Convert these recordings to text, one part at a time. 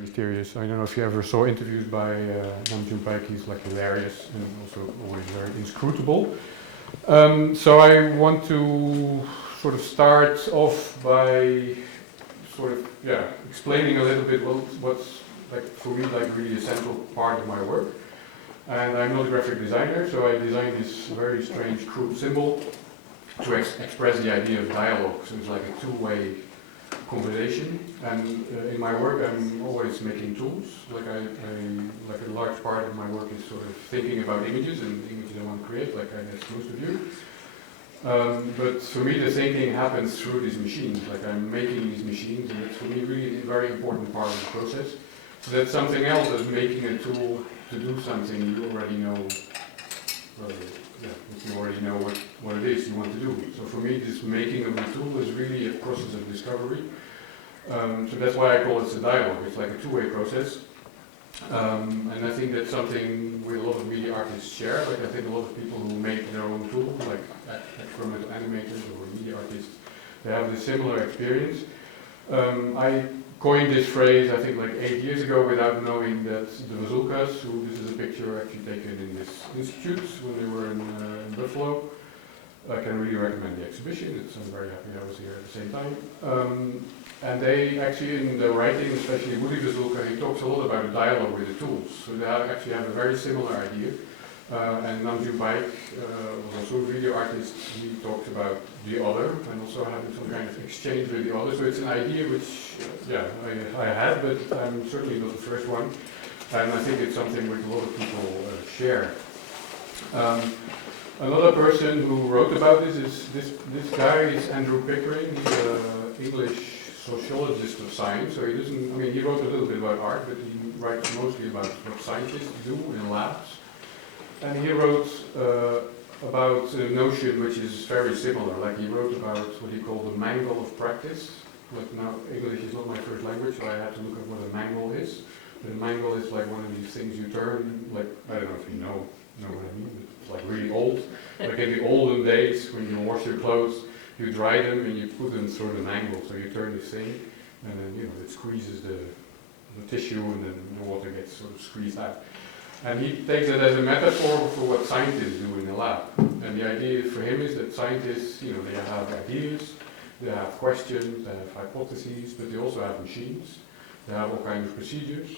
mysterious. I don't know if you ever saw interviews by Namjoon Paik. He's like hilarious and also always very inscrutable. So I want to sort of start off by sort of explaining a little bit what's like for me like really a central part of my work. And I'm not a graphic designer, so I designed this very strange crude symbol to express the idea of dialogue. So it's like a two-way conversation. And in my work, I'm always making tools. Like like a large part of my work is sort of thinking about images and images I want to create, like I guess most of you. But for me, the thinking happens through these machines. Like I'm making these machines, and it's for me really a very important part of the process. So that's something else as making a tool to do something you already know. You already know what it is you want to do. So for me, this making of a tool is really a process of discovery. So that's why I call it a dialogue. It's like a two-way process. And I think that's something with a lot of media artists share. Like I think a lot of people who make their own tool, like experimental animators or media artists, they have this similar experience. I coined this phrase, I think, like 8 years ago without knowing that the Bazookas, this is a picture actually taken in this institute when they were in Buffalo. I can really recommend the exhibition. I'm very happy I was here at the same time. And they actually, in the writing, especially Woody Bazooka, he talks a lot about a dialogue with the tools. So they actually have a very similar idea. And Namjoon Paik was also a video artist. He talked about the other and also having some kind of exchange with the other. So it's an idea which, I had, but I'm certainly not the first one. And I think it's something which a lot of people share. Another person who wrote about this is this guy is Andrew Pickering. He's an English sociologist of science. So he doesn't. I mean, he wrote a little bit about art, but he writes mostly about what scientists do in labs. And he wrote about a notion which is very similar. Like he wrote about what he called the mangle of practice. Like now, English is not my first language, so I had to look at what a mangle is. But a mangle is like one of these things you turn. Like I don't know if you know what I mean. It's like really old. Like in the olden days, when you wash your clothes, you dry them and you put them through the mangle. So you turn this thing, and then it squeezes the tissue, and then the water gets sort of squeezed out. And he takes it as a metaphor for what scientists do in the lab. And the idea for him is that scientists, they have ideas, they have questions, they have hypotheses, but they also have machines. They have all kinds of procedures.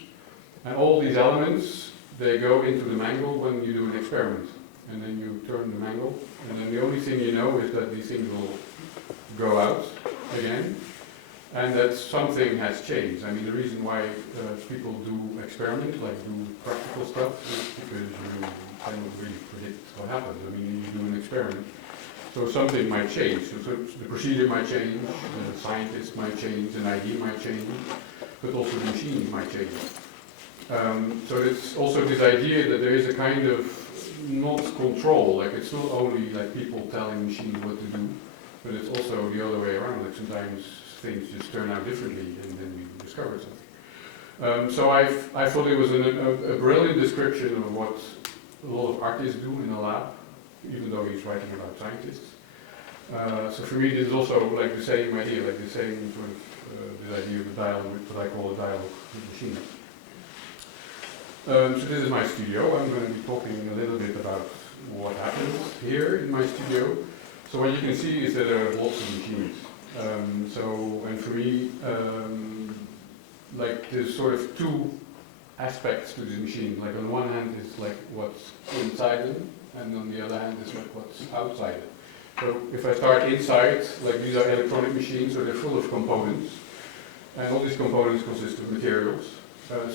And all these elements, they go into the mangle when you do an experiment. And then you turn the mangle, and then the only thing you know is that these things will go out again, and that something has changed. I mean, the reason why people do experiments, like do practical stuff, is because you cannot really predict what happens. I mean, you do an experiment, so something might change. So the procedure might change, the scientist might change, an idea might change, but also the machine might change. So it's also this idea that there is a kind of not control, like it's not only like people telling machines what to do, but it's also the other way around, like sometimes things just turn out differently and then you discover something. So I thought it was a brilliant description of what a lot of artists do in a lab, even though he's writing about scientists. So for me this is also like the same idea, like the same sort of this idea of a dialogue, what I call a dialogue with machines. So this is my studio. I'm going to be talking a little bit about what happens here in my studio. So what you can see is that there are lots of machines. And for me, like there's sort of two aspects to this machine. Like on one hand is like what's inside them, and on the other hand is like what's outside it. So if I start inside, like these are electronic machines, so they're full of components, and all these components consist of materials.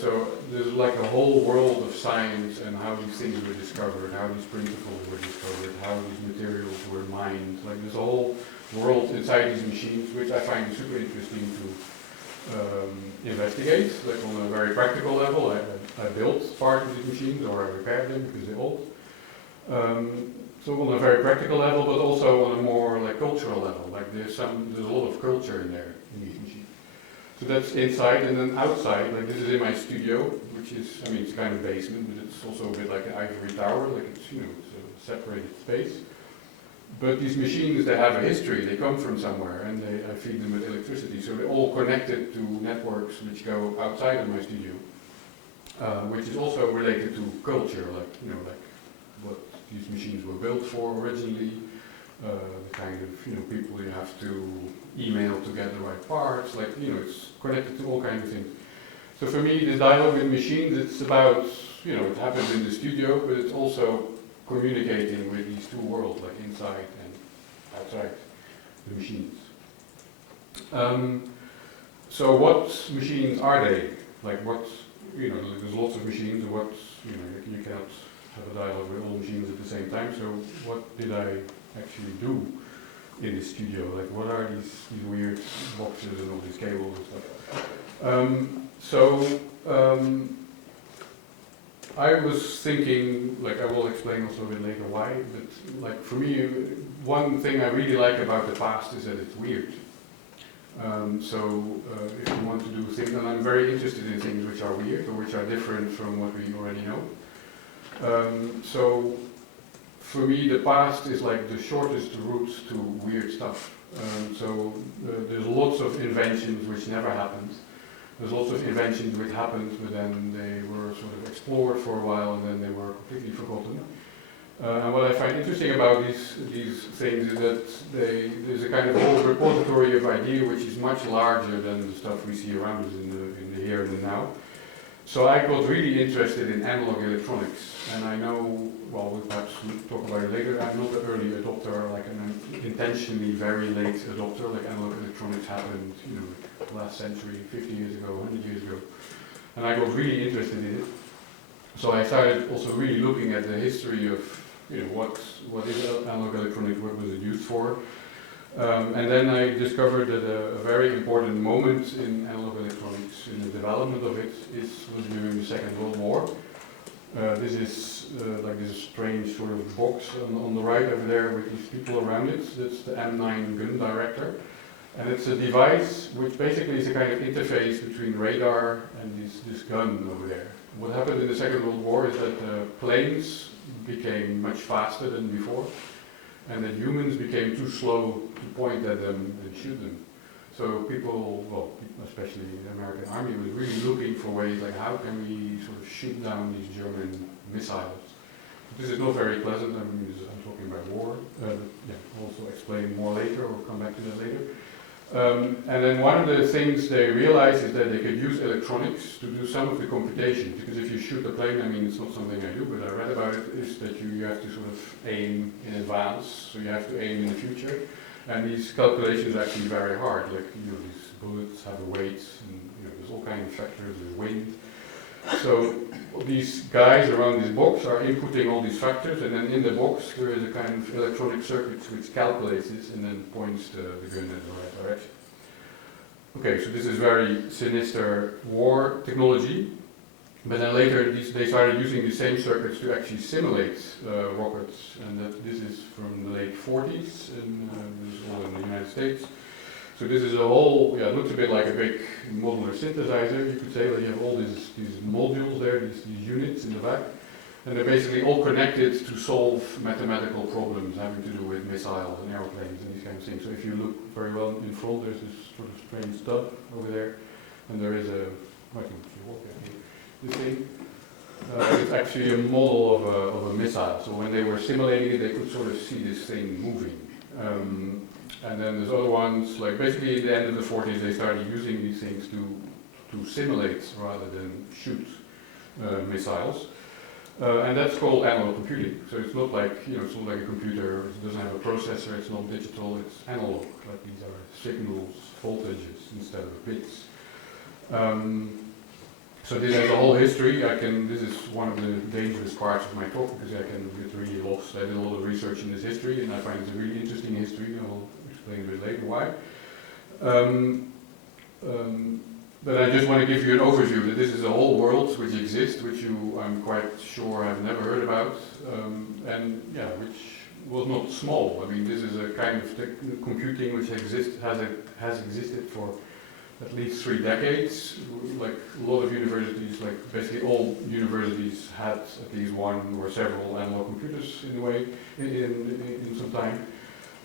So there's like a whole world of science and how these things were discovered, how these principles were discovered, how these materials were mined. Like there's a whole world inside these machines which I find super interesting to investigate. Like on a very practical level, I built part of these machines or I repaired them because they're old. So on a very practical level, but also on a more like cultural level. Like there's a lot of culture in there in these machines. So that's inside, and then outside, like this is in my studio, which is, I mean, it's kind of basement, but it's also a bit like an ivory tower, like it's, it's a separated space. But these machines, they have a history, they come from somewhere, and I feed them with electricity. So they're all connected to networks which go outside of my studio, which is also related to culture, like, you know, like what these machines were built for originally, the kind of, you know, people you have to email to get the right parts, like, you know, it's connected to all kinds of things. So for me, this dialogue with machines, it's about, you know, it happens in the studio, but it's also communicating with these two worlds, like inside and outside the machines. So what machines are they? Like what, you know, there's lots of machines, and what, you know, you cannot have a dialogue with all machines at the same time, so what did I actually do in this studio? Like what are these weird boxes and all these cables and stuff? I was thinking, like I will explain also a bit later why, but like for me, one thing I really like about the past is that it's weird. If you want to do things, and I'm very interested in things which are weird or which are different from what we already know. So for me, the past is like the shortest route to weird stuff. There's lots of inventions which never happened. There's lots of inventions which happened, but then they were sort of explored for a while and then they were completely forgotten. And what I find interesting about these things is that there's a kind of whole repository of idea which is much larger than the stuff we see around us in the here and the now. So I got really interested in analog electronics, and I know, well, we'll perhaps talk about it later, I'm not an early adopter, like an intentionally very late adopter, like analog electronics happened, you know, last century, 50 years ago, 100 years ago, and I got really interested in it. So I started also really looking at the history of, you know, what is analog electronics, what was it used for, and then I discovered that a very important moment in analog electronics, in the development of it, was during the Second World War. This is like this strange sort of box on the right over there with these people around it. That's the M9 gun director. And it's a device which basically is a kind of interface between radar and this gun over there. What happened in the Second World War is that planes became much faster than before, and that humans became too slow to point at them and shoot them. So people, well, especially the American army, was really looking for ways like how can we sort of shoot down these German missiles. This is not very pleasant. I'm talking about war. I'll also explain more later, or come back to that later. And then one of the things they realized is that they could use electronics to do some of the computation, because if you shoot a plane, I mean, it's not something I do, but I read about it, is that you have to sort of aim in advance, so you have to aim in the future, and these calculations are actually very hard, like, you know, these bullets have a weight, and, you know, there's all kinds of factors, there's wind. So these guys around this box are inputting all these factors, and then in the box there is a kind of electronic circuit which calculates this and then points the gun in the right direction. Okay, so this is very sinister war technology, but then later they started using the same circuits to actually simulate rockets, and this is from the late 40s, and this is all in the United States. So this is a whole, it looks a bit like a big modular synthesizer, you could say, where you have all these modules there, these units in the back, and they're basically all connected to solve mathematical problems having to do with missiles and airplanes and these kind of things. So if you look very well in front, there's this sort of strange stuff over there, and there is this thing. It's actually a model of a missile, so when they were simulating it, they could sort of see this thing moving. And then there's other ones, like basically at the end of the 40s they started using these things to simulate rather than shoot missiles. And that's called analog computing. So it's not like, you know, it's not like a computer, it doesn't have a processor, it's not digital, it's analog. Like these are signals, voltages instead of bits. So this has a whole history. This is one of the dangerous parts of my talk because I can get really lost. I did a lot of research in this history and I find it's a really interesting history. I'll explain a bit later why. But I just want to give you an overview that this is a whole world which exists, which you, I'm quite sure, have never heard about, which was not small. I mean, this is a kind of computing which has existed for at least 3 decades. Like a lot of universities, like basically all universities had at least one or several analog computers in a way in some time.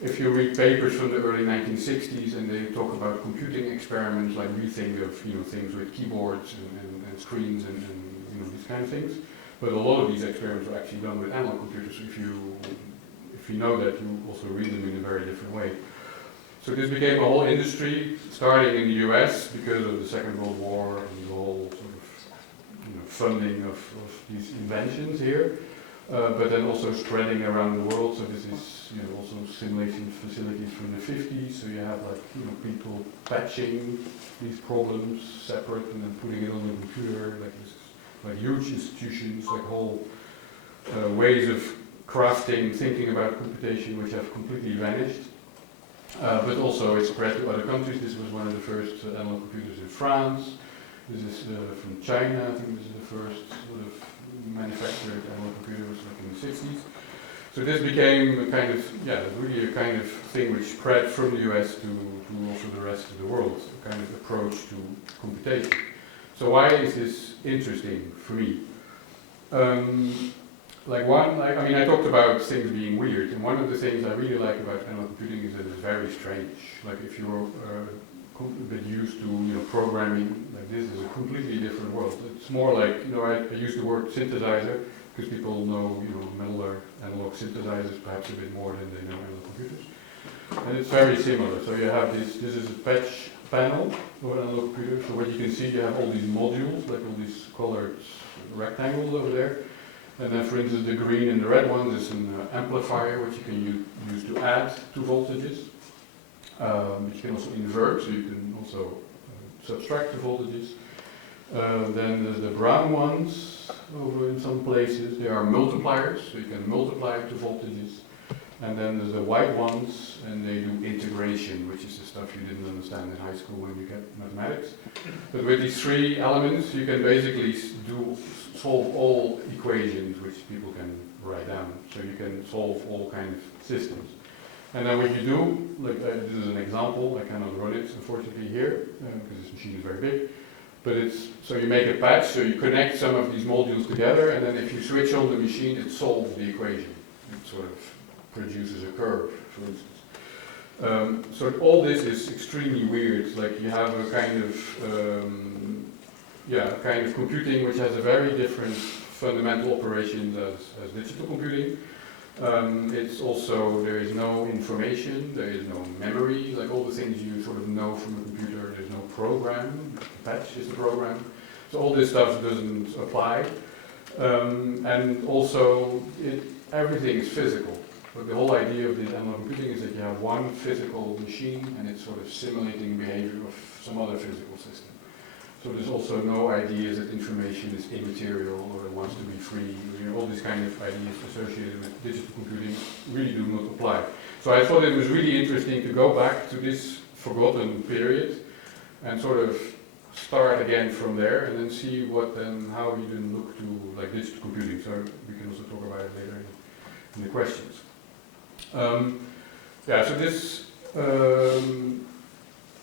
if you read papers from the early 1960s and they talk about computing experiments, like we think of things with keyboards and screens and these kind of things. But a lot of these experiments are actually done with analog computers. If you know that, you also read them in a very different way. So this became a whole industry, starting in the US because of the Second World War and the whole sort of funding of these inventions here. But then also spreading around the world. So this is also simulation facilities from the 50s. So you have people patching these problems separate and then putting it on the computer, like huge institutions, like whole ways of crafting, thinking about computation, which have completely vanished. But also it spread to other countries. This was one of the first analog computers in France. This is from China. I think this is the first sort of manufactured analog computer, was like in the 60s. So this became a kind of, really a kind of thing which spread from the US to also the rest of the world, a kind of approach to computation. So why is this interesting for me? I talked about things being weird, and one of the things I really like about analog computing is that it's very strange. Like if you're a bit used to programming like this, is a completely different world. It's more like I use the word synthesizer because people know metal analog synthesizers perhaps a bit more than they know analog computers, and it's very similar. So you have this is a patch panel of an analog computer. So what you can see, you have all these modules, like all these colored rectangles over there. And then, for instance, the green and the red ones is an amplifier, which you can use to add to voltages. But you can also invert, so you can also subtract the voltages. Then there's the brown ones over in some places. They are multipliers, so you can multiply to voltages. And then there's the white ones, and they do integration, which is the stuff you didn't understand in high school when you get mathematics. But with these three elements, you can basically solve all equations which people can write down. So you can solve all kinds of systems. And then what you do, this is an example, I cannot run it unfortunately here, because this machine is very big. But so you make a patch, so you connect some of these modules together, and then if you switch on the machine, it solves the equation. It sort of produces a curve, for instance. So all this is extremely weird. Like you have a kind of computing which has a very different fundamental operations as digital computing. It's also, there is no information, there is no memory, like all the things you sort of know from a computer. There's no program, the patch is the program. So all this stuff doesn't apply. And also, everything is physical. But the whole idea of this analog computing is that you have one physical machine and it's sort of simulating behavior of some other physical system. So there's also no ideas that information is immaterial or it wants to be free. All these kind of ideas associated with digital computing really do not apply. So I thought it was really interesting to go back to this forgotten period and sort of start again from there and then see how you then look to digital computing. So we can also talk about it later in the questions. So this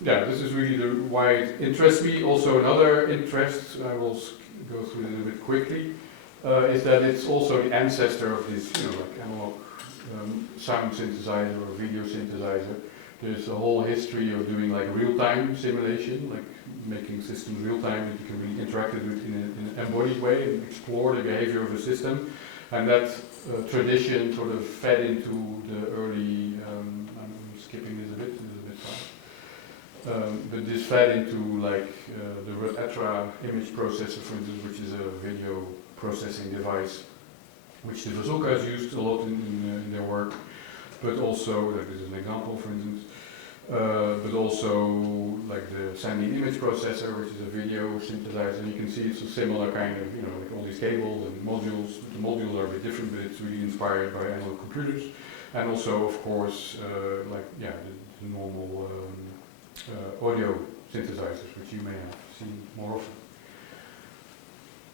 this is really why it interests me. Also another interest, I will go through it a little bit quickly, is that it's also the ancestor of this, analog sound synthesizer or video synthesizer. There's a whole history of doing real-time simulation, like making systems real-time that you can really interact with in an embodied way and explore the behavior of a system. And that tradition sort of fed into the early, I'm skipping this a bit fast, but this fed into the Retrospectives image processor, for instance, which is a video processing device, which the bazookas used a lot in their work, but also, this is an example, for instance, but also the Sandy image processor, which is a video synthesizer. You can see it's a similar kind of, all these cables and modules. The modules are a bit different, but it's really inspired by analog computers. And also, of course, the normal audio synthesizers, which you may have seen more often.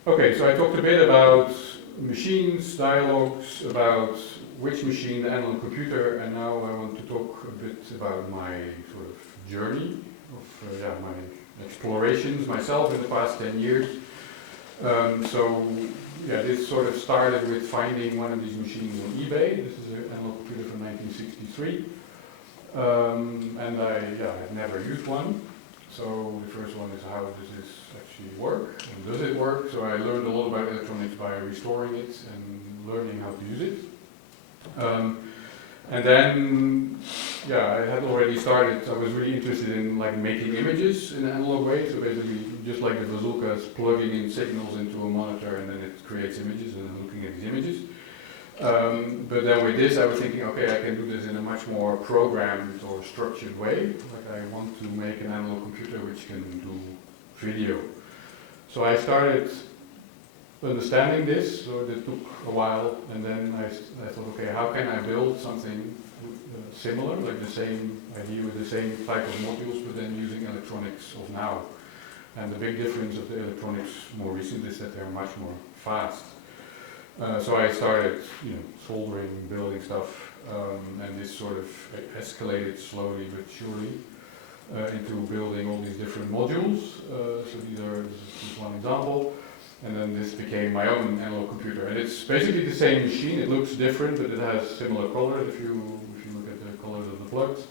Okay, so I talked a bit about machines, dialogues, about which machine, the analog computer, and now I want to talk a bit about my sort of journey of my explorations myself in the past 10 years. This sort of started with finding one of these machines on eBay. This is an analog computer from 1963. And I've never used one. So the first one is how does this actually work, and does it work? So I learned a lot about electronics by restoring it and learning how to use it. And then, I had already started, I was really interested in like making images in an analog way, so basically just like the bazooka is plugging in signals into a monitor and then it creates images, and I'm looking at these images. But then with this I was thinking, okay, I can do this in a much more programmed or structured way. Like I want to make an analog computer which can do video. So I started understanding this, so it took a while, and then I thought, okay, how can I build something similar, like the same idea with the same type of modules, but then using electronics of now. And the big difference of the electronics more recent is that they're much more fast. So I started, soldering, building stuff, and this sort of escalated slowly but surely into building all these different modules. So this is one example, and then this became my own analog computer. And it's basically the same machine. It looks different, but it has similar colors if you look at the colors of the plugs,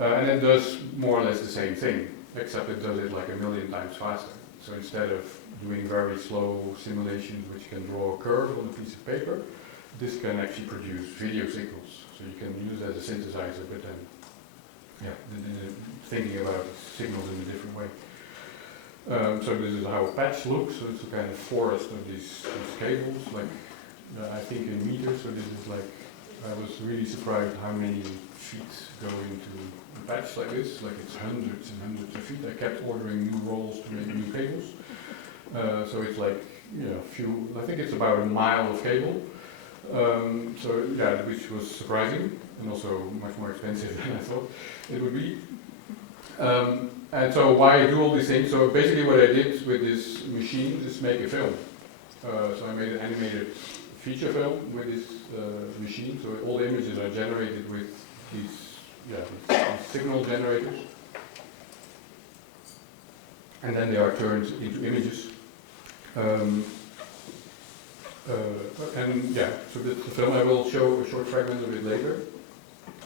and it does more or less the same thing, except it does it like 1,000,000 times faster. So instead of doing very slow simulations which can draw a curve on a piece of paper, this can actually produce video signals. So you can use it as a synthesizer, but then thinking about signals in a different way. So this is how a patch looks. So it's a kind of forest of these cables, like I think in meters. So this is like, I was really surprised how many feet go into a patch like this. Like it's hundreds and hundreds of feet. I kept ordering new rolls to make new cables. So it's like, I think it's about a mile of cable. Which was surprising and also much more expensive than I thought it would be. And so why I do all these things? So basically what I did with this machine is make a film. So I made an animated feature film with this machine. So all the images are generated with these signal generators. And then they are turned into images. So the film, I will show a short fragment of it later.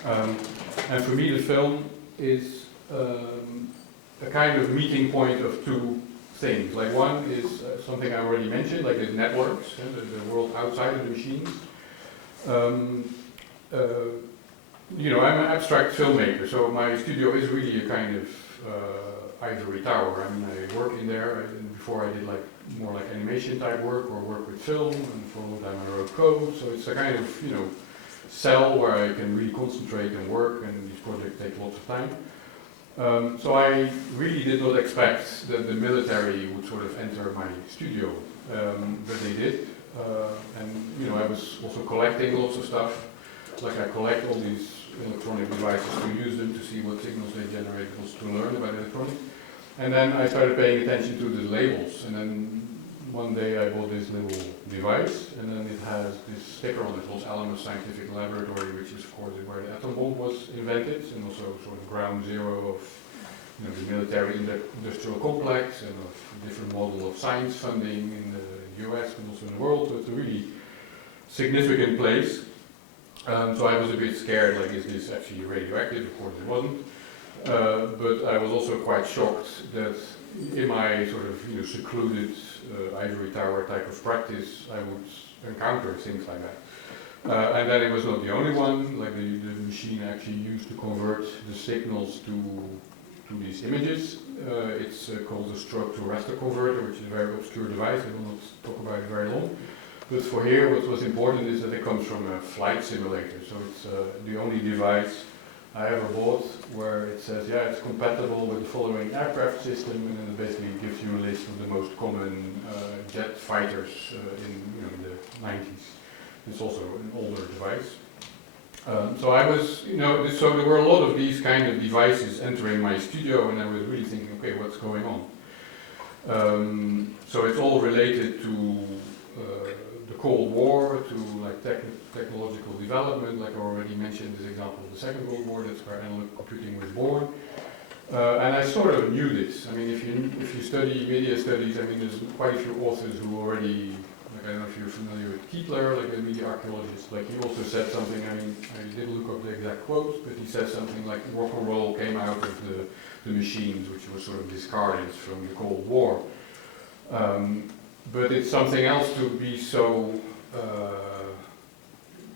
And for me the film is a kind of meeting point of two things. Like one is something I already mentioned, like the networks, the world outside of the machines. I'm an abstract filmmaker, so my studio is really a kind of ivory tower. I mean, I work in there, and before I did more like animation type work or work with film, and for a long time I wrote code, so it's a kind of, cell where I can really concentrate and work, and these projects take lots of time. So I really did not expect that the military would sort of enter my studio, but they did. And I was also collecting lots of stuff. Like I collect all these electronic devices to use them, to see what signals they generate, also to learn about electronics. And then I started paying attention to the labels, and then one day I bought this little device, and then it has this sticker on it, Los Alamos Scientific Laboratory, which is of course where the atom bomb was invented, and also sort of ground zero of the military industrial complex, and of a different model of science funding in the US and also in the world. So it's a really significant place. So I was a bit scared, like, is this actually radioactive? Of course it wasn't. But I was also quite shocked that in my sort of secluded ivory tower type of practice, I would encounter things like that. And then it was not the only one. Like the machine actually used to convert the signals to these images. It's called a stroke to raster converter, which is a very obscure device. I will not talk about it very long. But for here, what was important is that it comes from a flight simulator. So it's the only device I ever bought where it says, it's compatible with the following aircraft system, and then it basically gives you a list of the most common jet fighters in the 90s. It's also an older device. So I was, so there were a lot of these kind of devices entering my studio, and I was really thinking, okay, what's going on? So it's all related to the Cold War, to like technological development, like I already mentioned this example of the Second World War, that's where analog computing was born. And I sort of knew this. I mean, if you study media studies, I mean, there's quite a few authors who already, like I don't know if you're familiar with Keepler, like the media archaeologist, like he also said something, I mean, I didn't look up the exact quotes, but he said something like rock and roll came out of the machines which were sort of discarded from the Cold War. But it's something else to be so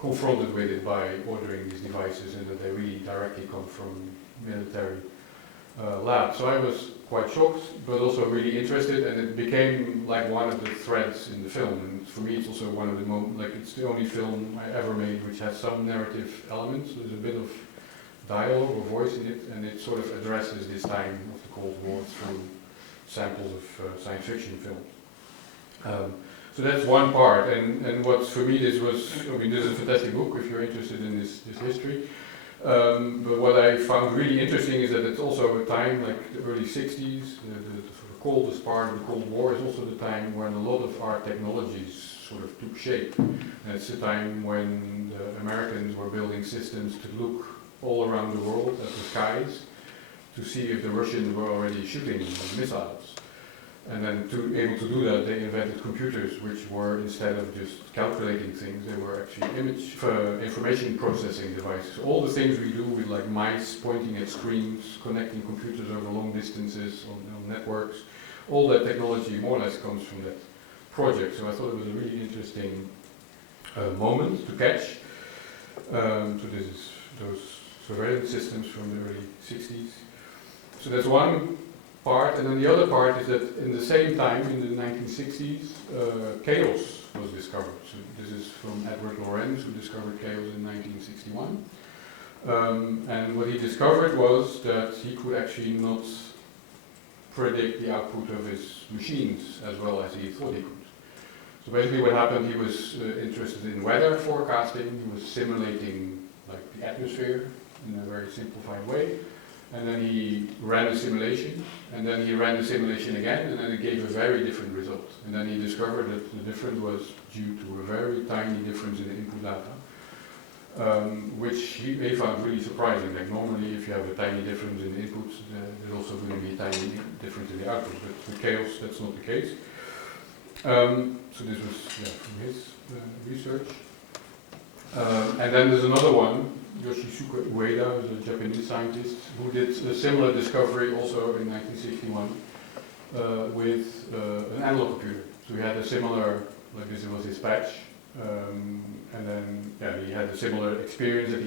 confronted with it by ordering these devices and that they really directly come from military labs. So I was quite shocked, but also really interested, and it became like one of the threads in the film. And for me, it's also one of the like it's the only film I ever made which has some narrative elements. There's a bit of dialogue or voice in it, and it sort of addresses this time of the Cold War through samples of science fiction films. So that's one part, and what for me this was, I mean, this is a fantastic book if you're interested in this history. But what I found really interesting is that it's also a time like the early 60s, the sort of coldest part of the Cold War is also the time when a lot of our technologies sort of took shape. And it's a time when the Americans were building systems to look all around the world at the skies to see if the Russians were already shooting missiles. And then able to do that, they invented computers, which were, instead of just calculating things, they were actually information processing devices. All the things we do with like mice pointing at screens, connecting computers over long distances on networks, all that technology more or less comes from that project. So I thought it was a really interesting moment to catch. So this is those surveillance systems from the early 60s. So that's one part, and then the other part is that in the same time, in the 1960s, chaos was discovered. So this is from Edward Lorenz, who discovered chaos in 1961. And what he discovered was that he could actually not predict the output of his machines as well as he thought he could. So basically what happened, he was interested in weather forecasting, he was simulating like the atmosphere in a very simplified way. And then he ran a simulation, and then he ran the simulation again, and then it gave a very different result. And then he discovered that the difference was due to a very tiny difference in the input data, which he found really surprising. Like normally, if you have a tiny difference in the inputs, there's also going to be a tiny difference in the output. But with chaos, that's not the case. So this was from his research. And then there's another one. Yoshisuke Ueda is a Japanese scientist who did a similar discovery also in 1961 with an analog computer. So he had a similar, like this was his patch, and then he had a similar experience that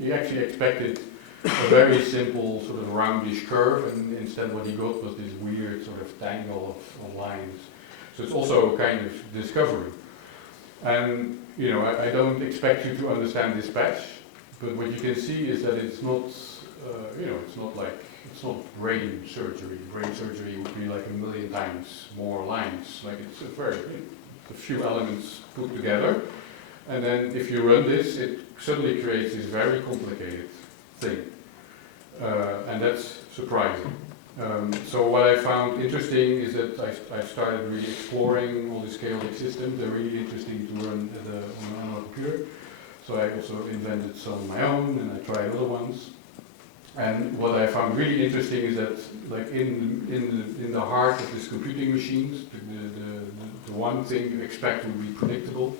he actually expected a very simple sort of roundish curve, and instead what he got was this weird sort of tangle of lines. So it's also a kind of discovery. And I don't expect you to understand this patch. But what you can see is that it's not, it's not brain surgery. Brain surgery would be like 1,000,000 times more lines. Like it's a few elements put together. And then if you run this, it suddenly creates this very complicated thing. And that's surprising. So what I found interesting is that I started really exploring all these chaotic systems. They're really interesting to run on an analog computer. So I also invented some of my own, and I tried other ones. And what I found really interesting is that, like in the heart of these computing machines, the one thing you expect will be predictable,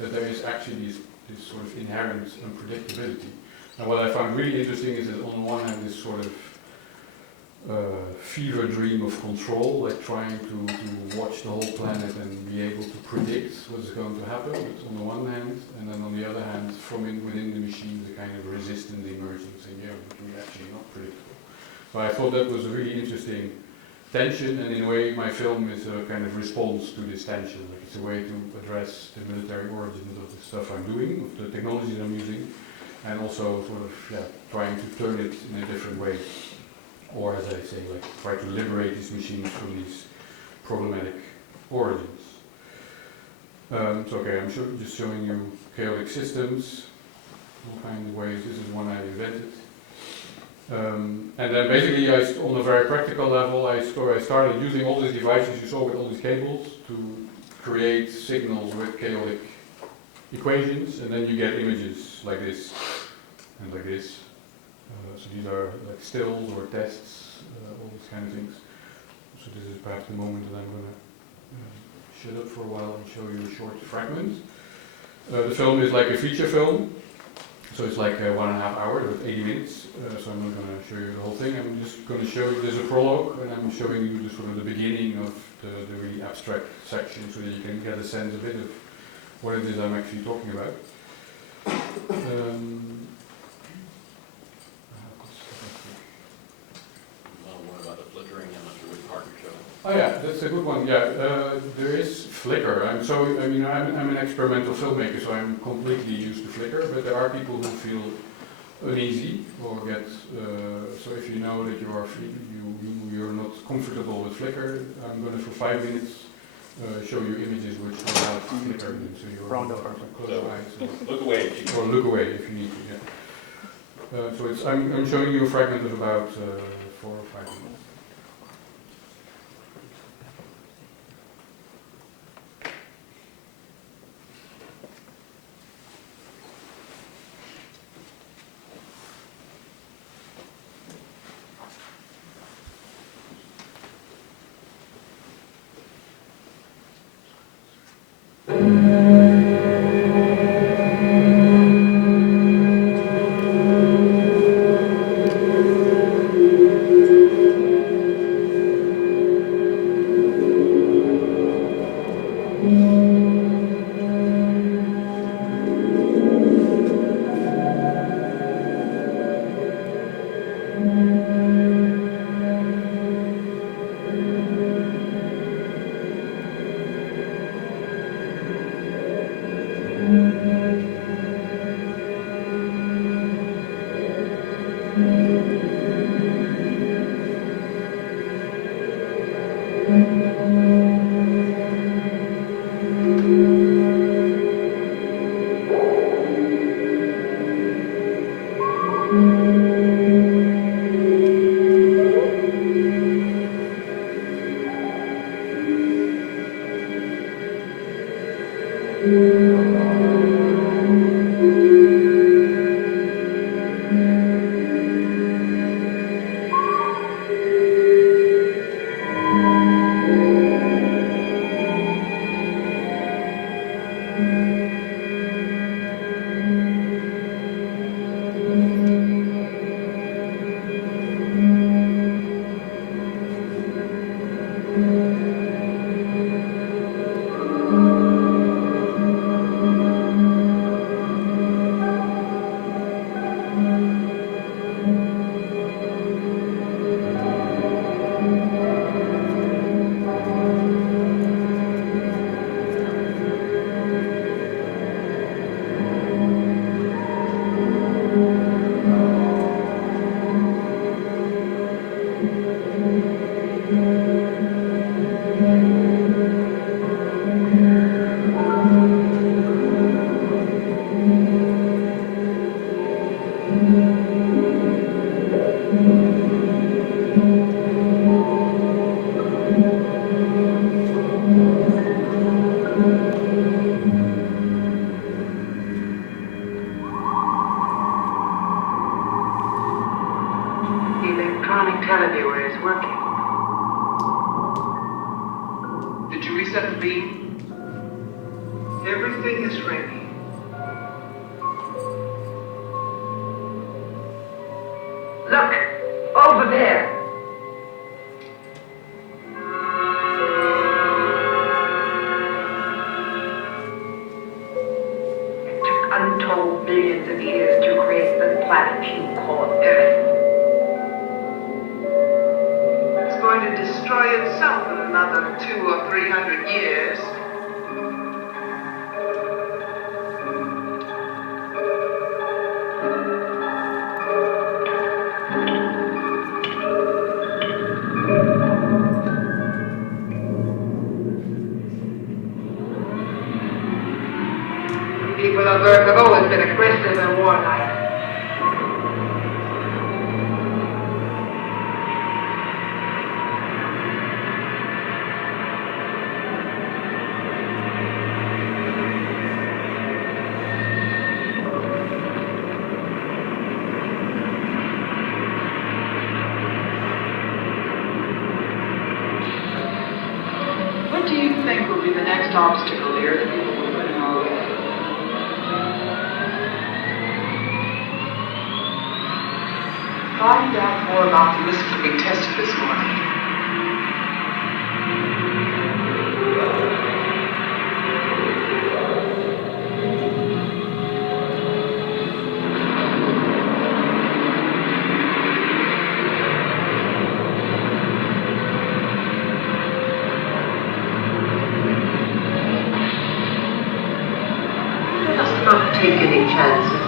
that there is actually this sort of inherent unpredictability. And what I found really interesting is that on one hand, this sort of fever dream of control, like trying to watch the whole planet and be able to predict what's going to happen, but on the one hand, and then on the other hand, from within the machine, the kind of resistant emergence, and we're actually not predictable. So I thought that was a really interesting tension, and in a way, my film is a kind of response to this tension. Like it's a way to address the military origins of the stuff I'm doing, of the technologies I'm using, and also sort of trying to turn it in a different way. Or as I say, like try to liberate these machines from these problematic origins. So okay, I'm just showing you chaotic systems, all kinds of ways. This is one I invented. And then basically, on a very practical level, I started using all these devices you saw with all these cables to create signals with chaotic equations, and then you get images like this and like this. So these are like stills or tests, all these kind of things. So this is perhaps the moment that I'm going to shut up for a while and show you a short fragment. The film is like a feature film, so it's like 1.5 hours with 80 minutes. So I'm not going to show you the whole thing. I'm just going to show you, there's a prologue, and I'm showing you the sort of the beginning of the really abstract section, so that you can get a sense a bit of what it is I'm actually talking about. What about the flickering? I'm not sure which part you're showing. Oh yeah, that's a good one. Yeah, there is flicker. I'm an experimental filmmaker, so I'm completely used to flicker. But there are people who feel uneasy or get. So if you know that you're not comfortable with flicker, I'm going to for 5 minutes show you images which will have flicker, and so you're close your eyes. Look away if you or look away if you need to. Yeah. So I'm showing you a fragment of about 4 or 5 minutes. televiewer is working. Did you reset the beam? Everything is ready. Look, over there. It took untold billions of years to create the planet you call Earth. It's going to destroy itself in another 200 or 300 years. People of Earth have always been aggressive and warlike. When What do you think will be the next obstacle here that people will put in our way? Find out more about the mystery being tested this morning. Let us not take any chances.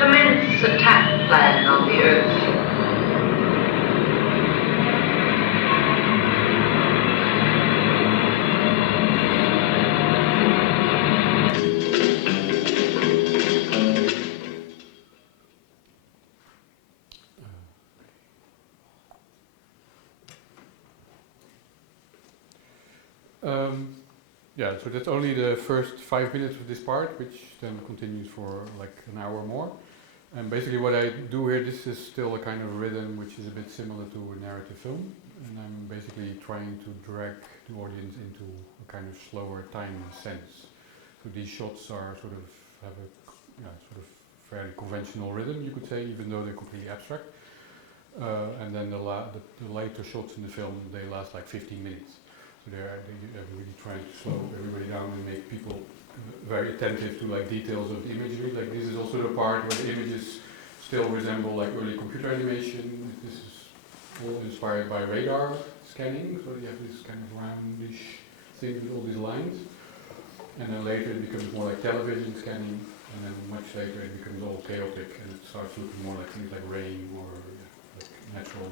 Commence attack plan on the Earth. Yeah, so that's only the first 5 minutes of this part, which then continues for like an hour more. And basically what I do here, this is still a kind of rhythm which is a bit similar to a narrative film. And I'm basically trying to drag the audience into a kind of slower time sense. So these shots are sort of, have a sort of fairly conventional rhythm, you could say, even though they're completely abstract. And then the later shots in the film, they last like 15 minutes. So they're really trying to slow everybody down and make people very attentive to like details of the imagery. Like this is also the part where the images still resemble like early computer animation. This is all inspired by radar scanning. So you have this kind of roundish thing with all these lines. And then later it becomes more like television scanning. And then much later it becomes all chaotic and it starts looking more like things like rain or like natural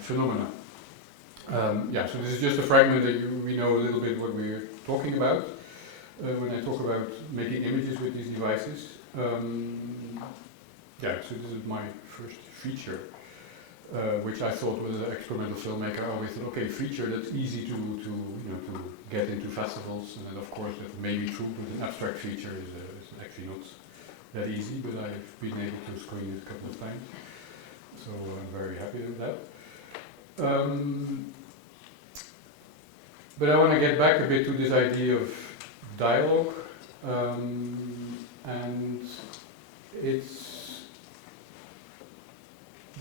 phenomena. So this is just a fragment that we know a little bit what we're talking about when I talk about making images with these devices. So this is my first feature, which I thought was an experimental filmmaker. I always thought, okay, feature, that's easy to get into festivals, and then of course that may be true, but an abstract feature is actually not that easy, but I've been able to screen it a couple of times, so I'm very happy with that. But I want to get back a bit to this idea of dialogue, and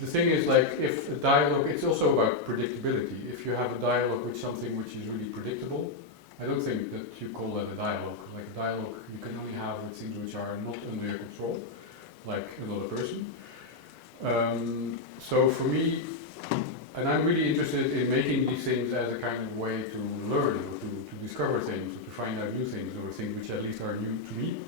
the thing is, like, if a dialogue, it's also about predictability. If you have a dialogue with something which is really predictable, I don't think that you call that a dialogue. Like a dialogue you can only have with things which are not under your control, like another person. So for me, and I'm really interested in making these things as a kind of way to learn, or to discover things, or to find out new things, or things which at least are new to me.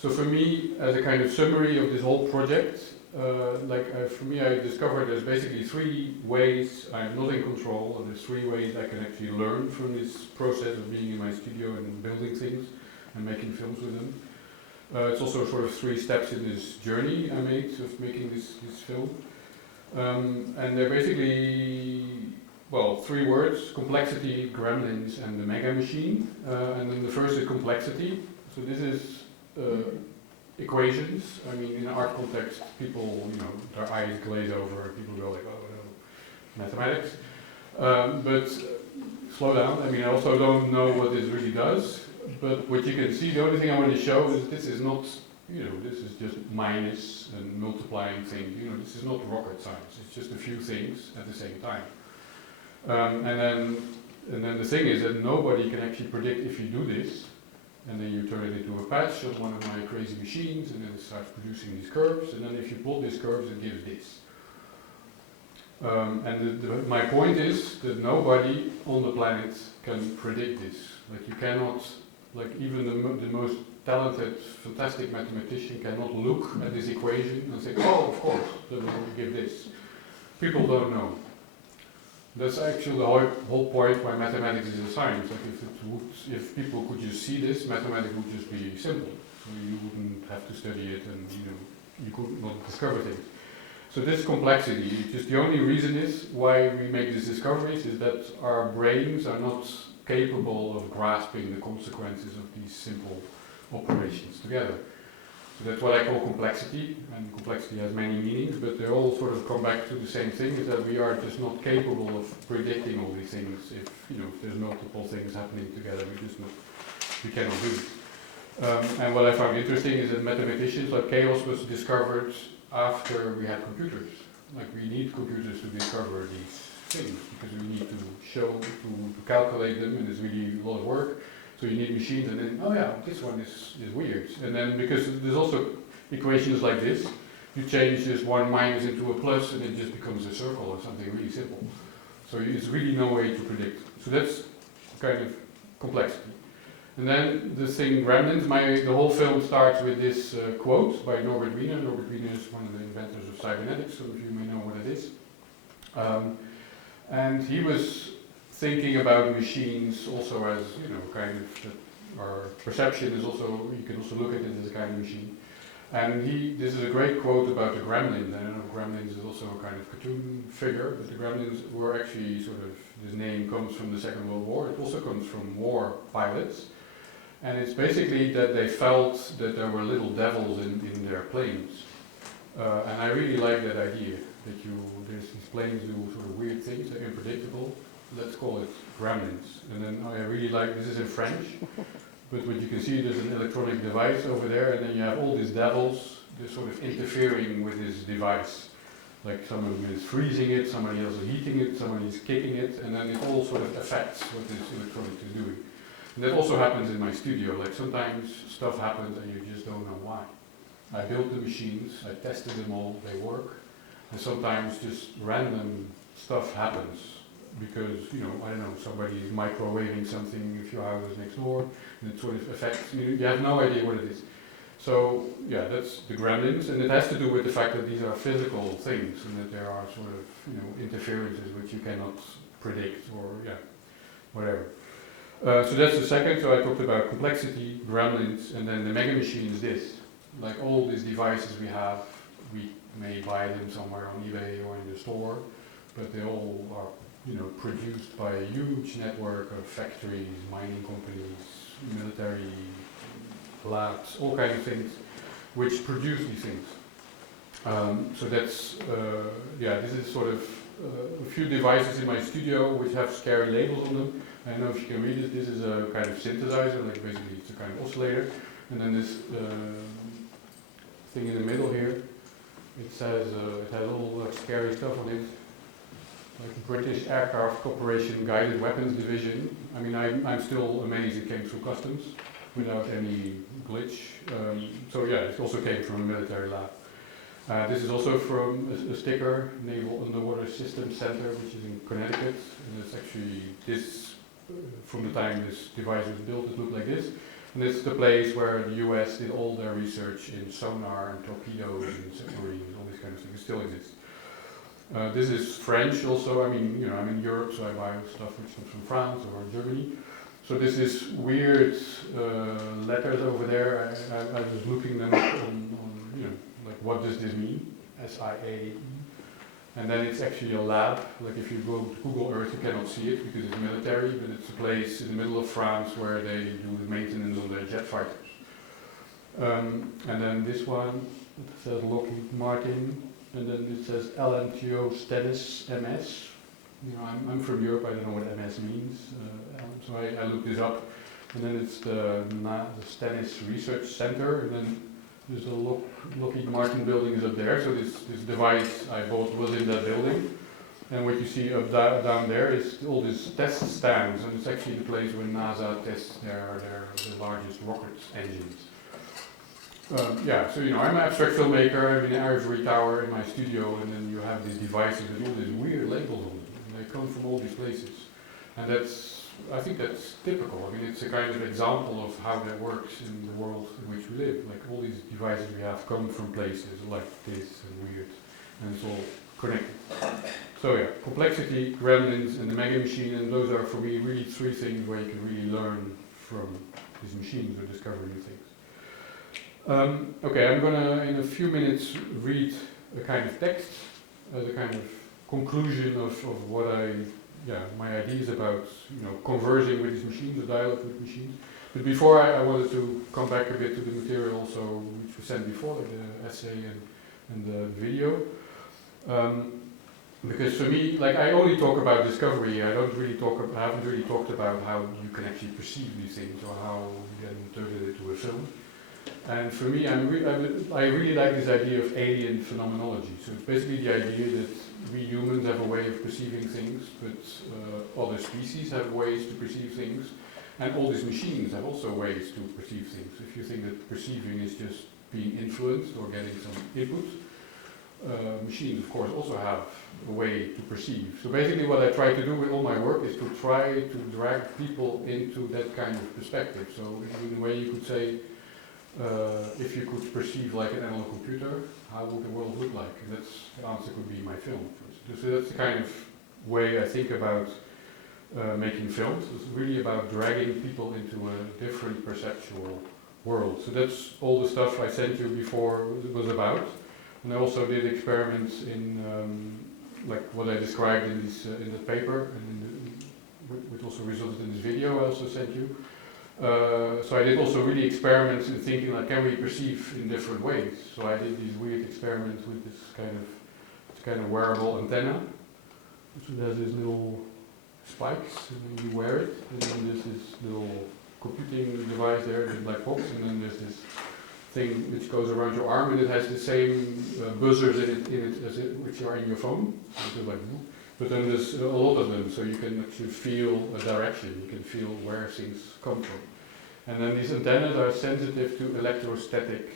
So for me, as a kind of summary of this whole project, for me I discovered there's basically 3 ways I'm not in control, and there's 3 ways I can actually learn from this process of being in my studio and building things and making films with them. It's also sort of 3 steps in this journey I made of making this film. And they're basically, 3 words: complexity, gremlins, and the mega machine. And then the first is complexity. So this is equations. I mean, in an art context, people, their eyes glaze over, people go like, oh no, mathematics. But slow down. I mean, I also don't know what this really does. But what you can see, the only thing I want to show is this is not, this is just minus and multiplying things. This is not rocket science. It's just a few things at the same time. And then the thing is that nobody can actually predict if you do this, and then you turn it into a patch on one of my crazy machines, and then it starts producing these curves, and then if you plot these curves, it gives this. My point is that nobody on the planet can predict this. Like you cannot, like even the most talented, fantastic mathematician cannot look at this equation and say, oh, of course, that will give this. People don't know. That's actually the whole point why mathematics is a science. Like if people could just see this, mathematics would just be simple. So you wouldn't have to study it, and you could not discover things. So this complexity, just the only reason is why we make these discoveries is that our brains are not capable of grasping the consequences of these simple operations together. So that's what I call complexity, and complexity has many meanings, but they all sort of come back to the same thing, is that we are just not capable of predicting all these things if, if there's multiple things happening together, we cannot do it. And what I found interesting is that mathematicians, like chaos was discovered after we had computers. Like we need computers to discover these things, because we need to show, to calculate them, and it's really a lot of work. So you need machines, and then, oh yeah, this one is weird. And then, because there's also equations like this, you change this 1 minus into a plus, and it just becomes a circle or something really simple. So it's really no way to predict. So that's kind of complexity. And then the thing Gremlins, the whole film starts with this quote by Norbert Wiener. Norbert Wiener is one of the inventors of cybernetics, some of you may know what it is. And he was thinking about machines also as, kind of, our perception is also, you can also look at it as a kind of machine. And this is a great quote about the Gremlins. I don't know if Gremlins is also a kind of cartoon figure, but the Gremlins were actually sort of, this name comes from the Second World War. It also comes from war pilots. And it's basically that they felt that there were little devils in their planes. And I really like that idea, that these planes do sort of weird things, they're unpredictable. Let's call it gremlins. And then I really like, this is in French, but what you can see, there's an electronic device over there, and then you have all these devils, they're sort of interfering with this device. Like someone is freezing it, somebody else is heating it, somebody is kicking it, and then it all sort of affects what this electronic is doing. And that also happens in my studio, like sometimes stuff happens and you just don't know why. I built the machines, I tested them all, they work, and sometimes just random stuff happens because, I don't know, somebody is microwaving something a few hours next door, and it sort of affects, you have no idea what it is. So, yeah, that's the gremlins, and it has to do with the fact that these are physical things, and that there are sort of, interferences which you cannot predict, or, whatever. So that's the second, so I talked about complexity, gremlins, and then the mega machine is this. Like all these devices we have, we may buy them somewhere on eBay or in the store, but they all are, produced by a huge network of factories, mining companies, military labs, all kinds of things, which produce these things. So that's, this is sort of a few devices in my studio which have scary labels on them. I don't know if you can read it. This is a kind of synthesizer, like basically it's a kind of oscillator. And then this thing in the middle here, it says, it has all scary stuff on it. Like British Aircraft Corporation Guided Weapons Division. I mean, I'm still amazed it came through customs without any glitch. So yeah, it also came from a military lab. This is also from a sticker, Naval Underwater Systems Center, which is in Connecticut. And it's actually this. From the time this device was built, it looked like this. And this is the place where the US did all their research in sonar and torpedoes and submarines, all these kind of things. It still exists. This is French also. I mean, I'm in Europe, so I buy stuff which comes from France or Germany. So this is weird letters over there. I was looking them up on like what does this mean? SIA. And then it's actually a lab, like if you go to Google Earth you cannot see it because it's military, but it's a place in the middle of France where they do the maintenance on their jet fighters. And then this one, it says Lockheed Martin, and then it says LMTO Stennis MS. I'm from Europe, I don't know what MS means, so I looked this up. And then it's the Stennis Research Center, and then there's the Lockheed Martin building is up there, so this device I bought was in that building. And what you see down there is all these test stands, and it's actually the place where NASA tests their the largest rocket engines. So I'm an abstract filmmaker, I'm in an ivory tower in my studio, and then you have these devices with all these weird labels on them, and they come from all these places. And I think that's typical. I mean, it's a kind of example of how that works in the world in which we live. Like all these devices we have come from places like this and weird, and it's all connected. So yeah, complexity, gremlins, and the mega machine, and those are for me really three things where you can really learn from these machines or discover new things. Okay, I'm gonna in a few minutes read a kind of text as a kind of conclusion of what I my ideas about conversing with these machines, the dialogue with machines. But before I wanted to come back a bit to the material also which was sent before, like the essay and the video. Because for me, like I only talk about discovery. I haven't really talked about how you can actually perceive these things or how you can turn it into a film. And for me, I really like this idea of alien phenomenology. So it's basically the idea that we humans have a way of perceiving things, but other species have ways to perceive things, and all these machines have also ways to perceive things. If you think that perceiving is just being influenced or getting some input, machines, of course, also have a way to perceive. So basically what I try to do with all my work is to try to drag people into that kind of perspective. So in a way you could say, if you could perceive like an analog computer, how would the world look like? And the answer could be my film. So that's the kind of way I think about making films. It's really about dragging people into a different perceptual world. So that's all the stuff I sent you before was about. And I also did experiments in like what I described in this in the paper, and which also resulted in this video I also sent you. So I did also really experiments in thinking like, can we perceive in different ways? So I did these weird experiments with this kind of wearable antenna, which has these little spikes, and then you wear it, and then there's this little computing device there, the black box, and then there's this thing which goes around your arm, and it has the same buzzers in it as which are in your phone. But then there's a lot of them, so you can actually feel a direction, you can feel where things come from. And then these antennas are sensitive to electrostatic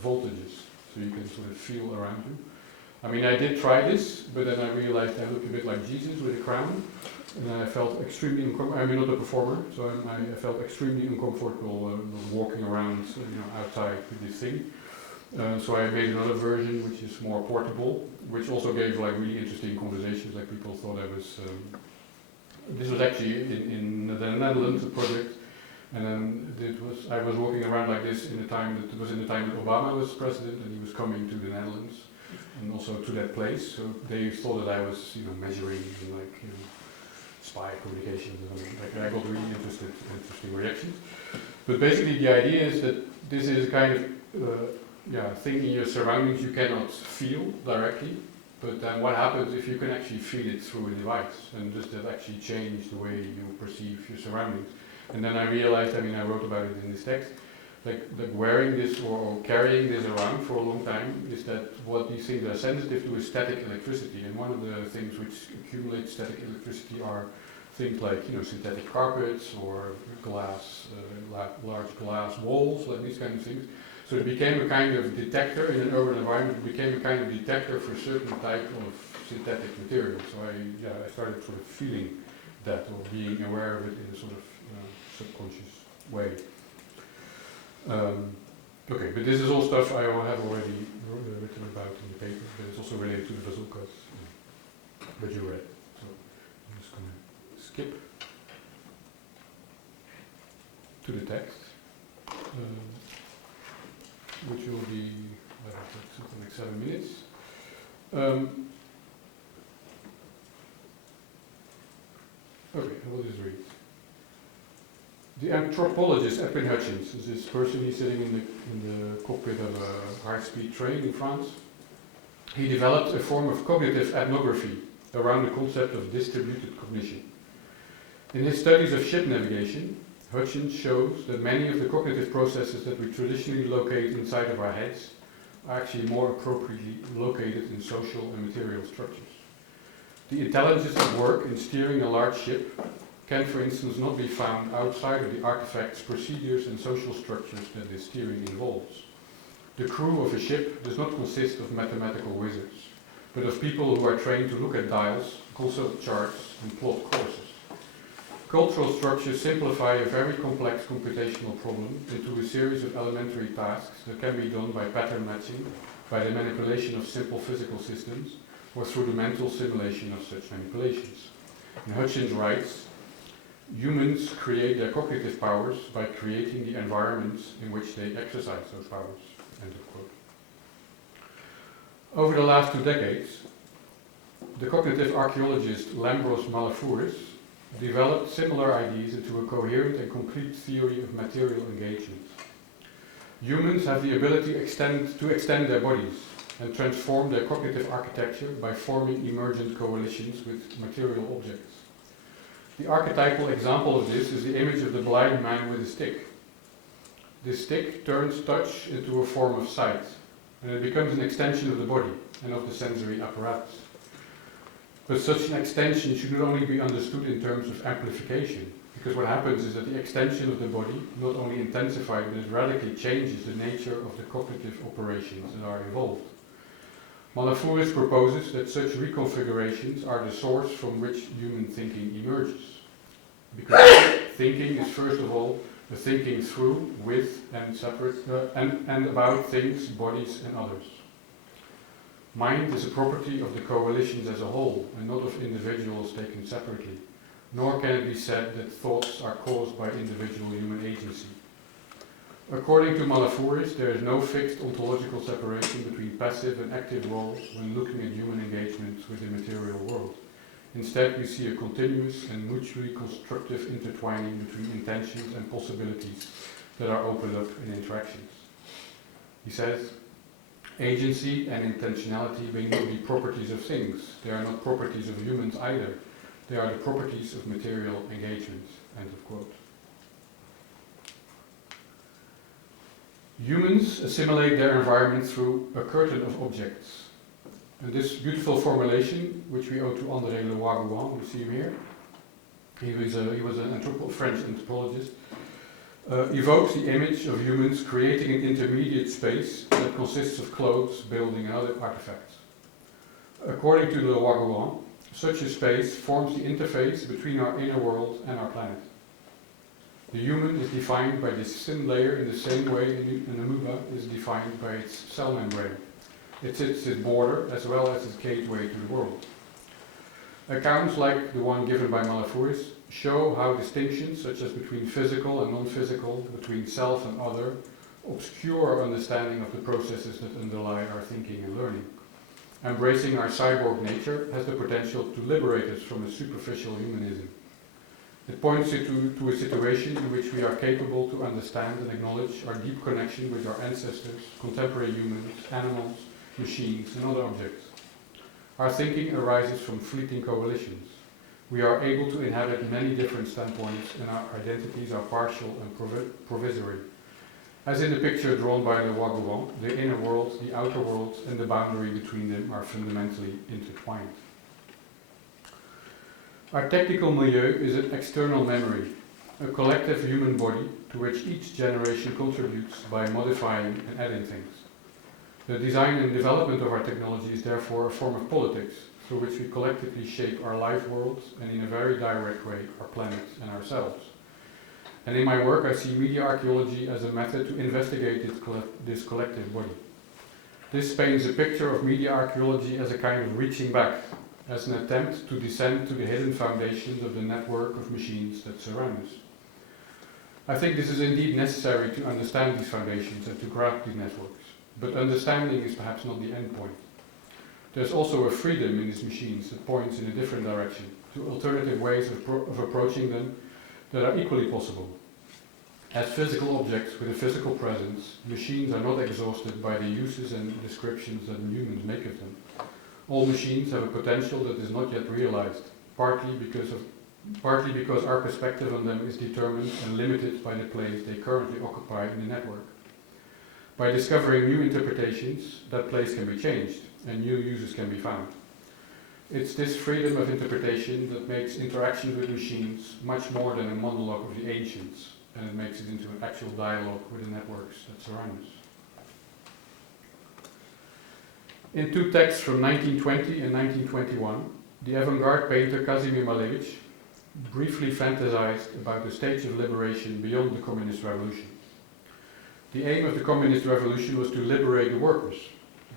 voltages, so you can sort of feel around you. I mean, I did try this, but then I realized I look a bit like Jesus with a crown, and I felt extremely uncomfortable. I'm not a performer, so I felt extremely uncomfortable walking around, outside with this thing. So I made another version which is more portable, which also gave like really interesting conversations. Like people thought I was. This was actually in the Netherlands, a project, and then I was walking around like this in the time that Obama was president, and he was coming to the Netherlands, and also to that place. So they thought that I was, measuring like spy communications and something. Like I got really interesting reactions. But basically, the idea is that this is a kind of thing in your surroundings you cannot feel directly, but then what happens if you can actually feel it through a device, and does that actually change the way you perceive your surroundings? And then I realized, I wrote about it in this text, like wearing this or carrying this around for a long time is that what these things are sensitive to is static electricity, and one of the things which accumulate static electricity are things like synthetic carpets or glass, large glass walls, like these kind of things. So it became a kind of detector in an urban environment. It became a kind of detector for certain type of synthetic material. So I started sort of feeling that, or being aware of it in a sort of subconscious way. Okay, but this is all stuff I have already written about in the paper, but it's also related to the bazookas that you read. So I'm just going to skip to the text. Which will be something like 7 minutes. Okay, I will just read. The anthropologist Edwin Hutchins is this person. He's sitting in the cockpit of a high-speed train in France. He developed a form of cognitive ethnography around the concept of distributed cognition. In his studies of ship navigation, Hutchins shows that many of the cognitive processes that we traditionally locate inside of our heads are actually more appropriately located in social and material structures. The intelligence at work in steering a large ship can, for instance, not be found outside of the artifacts, procedures and social structures that this steering involves. The crew of a ship does not consist of mathematical wizards, but of people who are trained to look at dials, consult charts and plot courses. Cultural structures simplify a very complex computational problem into a series of elementary tasks that can be done by pattern matching, by the manipulation of simple physical systems, or through the mental simulation of such manipulations. And Hutchins writes, humans create their cognitive powers by creating the environments in which they exercise those powers. End of quote. Over the last 2 decades, the cognitive archaeologist Lambros Malafouris developed similar ideas into a coherent and complete theory of material engagement. Humans have the ability to extend their bodies and transform their cognitive architecture by forming emergent coalitions with material objects. The archetypal example of this is the image of the blind man with a stick. This stick turns touch into a form of sight, and it becomes an extension of the body and of the sensory apparatus. But such an extension should not only be understood in terms of amplification, because what happens is that the extension of the body not only intensifies, but it radically changes the nature of the cognitive operations that are involved. Malafouris proposes that such reconfigurations are the source from which human thinking emerges. Because thinking is first of all the thinking through, with, and separate, and about things, bodies, and others. Mind is a property of the coalitions as a whole, and not of individuals taken separately. Nor can it be said that thoughts are caused by individual human agency. According to Malafouris, there is no fixed ontological separation between passive and active roles when looking at human engagements with the material world. Instead, we see a continuous and mutually constructive intertwining between intentions and possibilities that are opened up in interactions. He says, agency and intentionality may not be properties of things. They are not properties of humans either. They are the properties of material engagements. End of quote. Humans assimilate their environment through a curtain of objects. And this beautiful formulation, which we owe to André Leroi-Gourhan, we see him here, he was an French anthropologist, evokes the image of humans creating an intermediate space that consists of clothes, building, and other artifacts. According to Leroi-Gourhan, such a space forms the interface between our inner world and our planet. The human is defined by this thin layer in the same way an amoeba is defined by its cell membrane. It's its border as well as its gateway to the world. Accounts like the one given by Malafouris show how distinctions such as between physical and non-physical, between self and other, obscure our understanding of the processes that underlie our thinking and learning. Embracing our cyborg nature has the potential to liberate us from a superficial humanism. It points to a situation in which we are capable to understand and acknowledge our deep connection with our ancestors, contemporary humans, animals, machines, and other objects. Our thinking arises from fleeting coalitions. We are able to inhabit many different standpoints, and our identities are partial and provisory. As in the picture drawn by Leroi-Gourhan, the inner world, the outer world, and the boundary between them are fundamentally intertwined. Our technical milieu is an external memory, a collective human body to which each generation contributes by modifying and adding things. The design and development of our technology is therefore a form of politics through which we collectively shape our life worlds and in a very direct way our planet and ourselves. And in my work I see media archaeology as a method to investigate this collective body. This paints a picture of media archaeology as a kind of reaching back, as an attempt to descend to the hidden foundations of the network of machines that surround us. I think this is indeed necessary to understand these foundations and to grasp these networks. But understanding is perhaps not the end point. There's also a freedom in these machines that points in a different direction, to alternative ways of approaching them that are equally possible. As physical objects with a physical presence, machines are not exhausted by the uses and descriptions that humans make of them. All machines have a potential that is not yet realized, partly because our perspective on them is determined and limited by the place they currently occupy in the network. By discovering new interpretations, that place can be changed and new uses can be found. It's this freedom of interpretation that makes interaction with machines much more than a monologue of the ancients, and it makes it into an actual dialogue with the networks that surround us. In two texts from 1920 and 1921, the avant-garde painter Kazimir Malevich briefly fantasized about a stage of liberation beyond the communist revolution. The aim of the communist revolution was to liberate the workers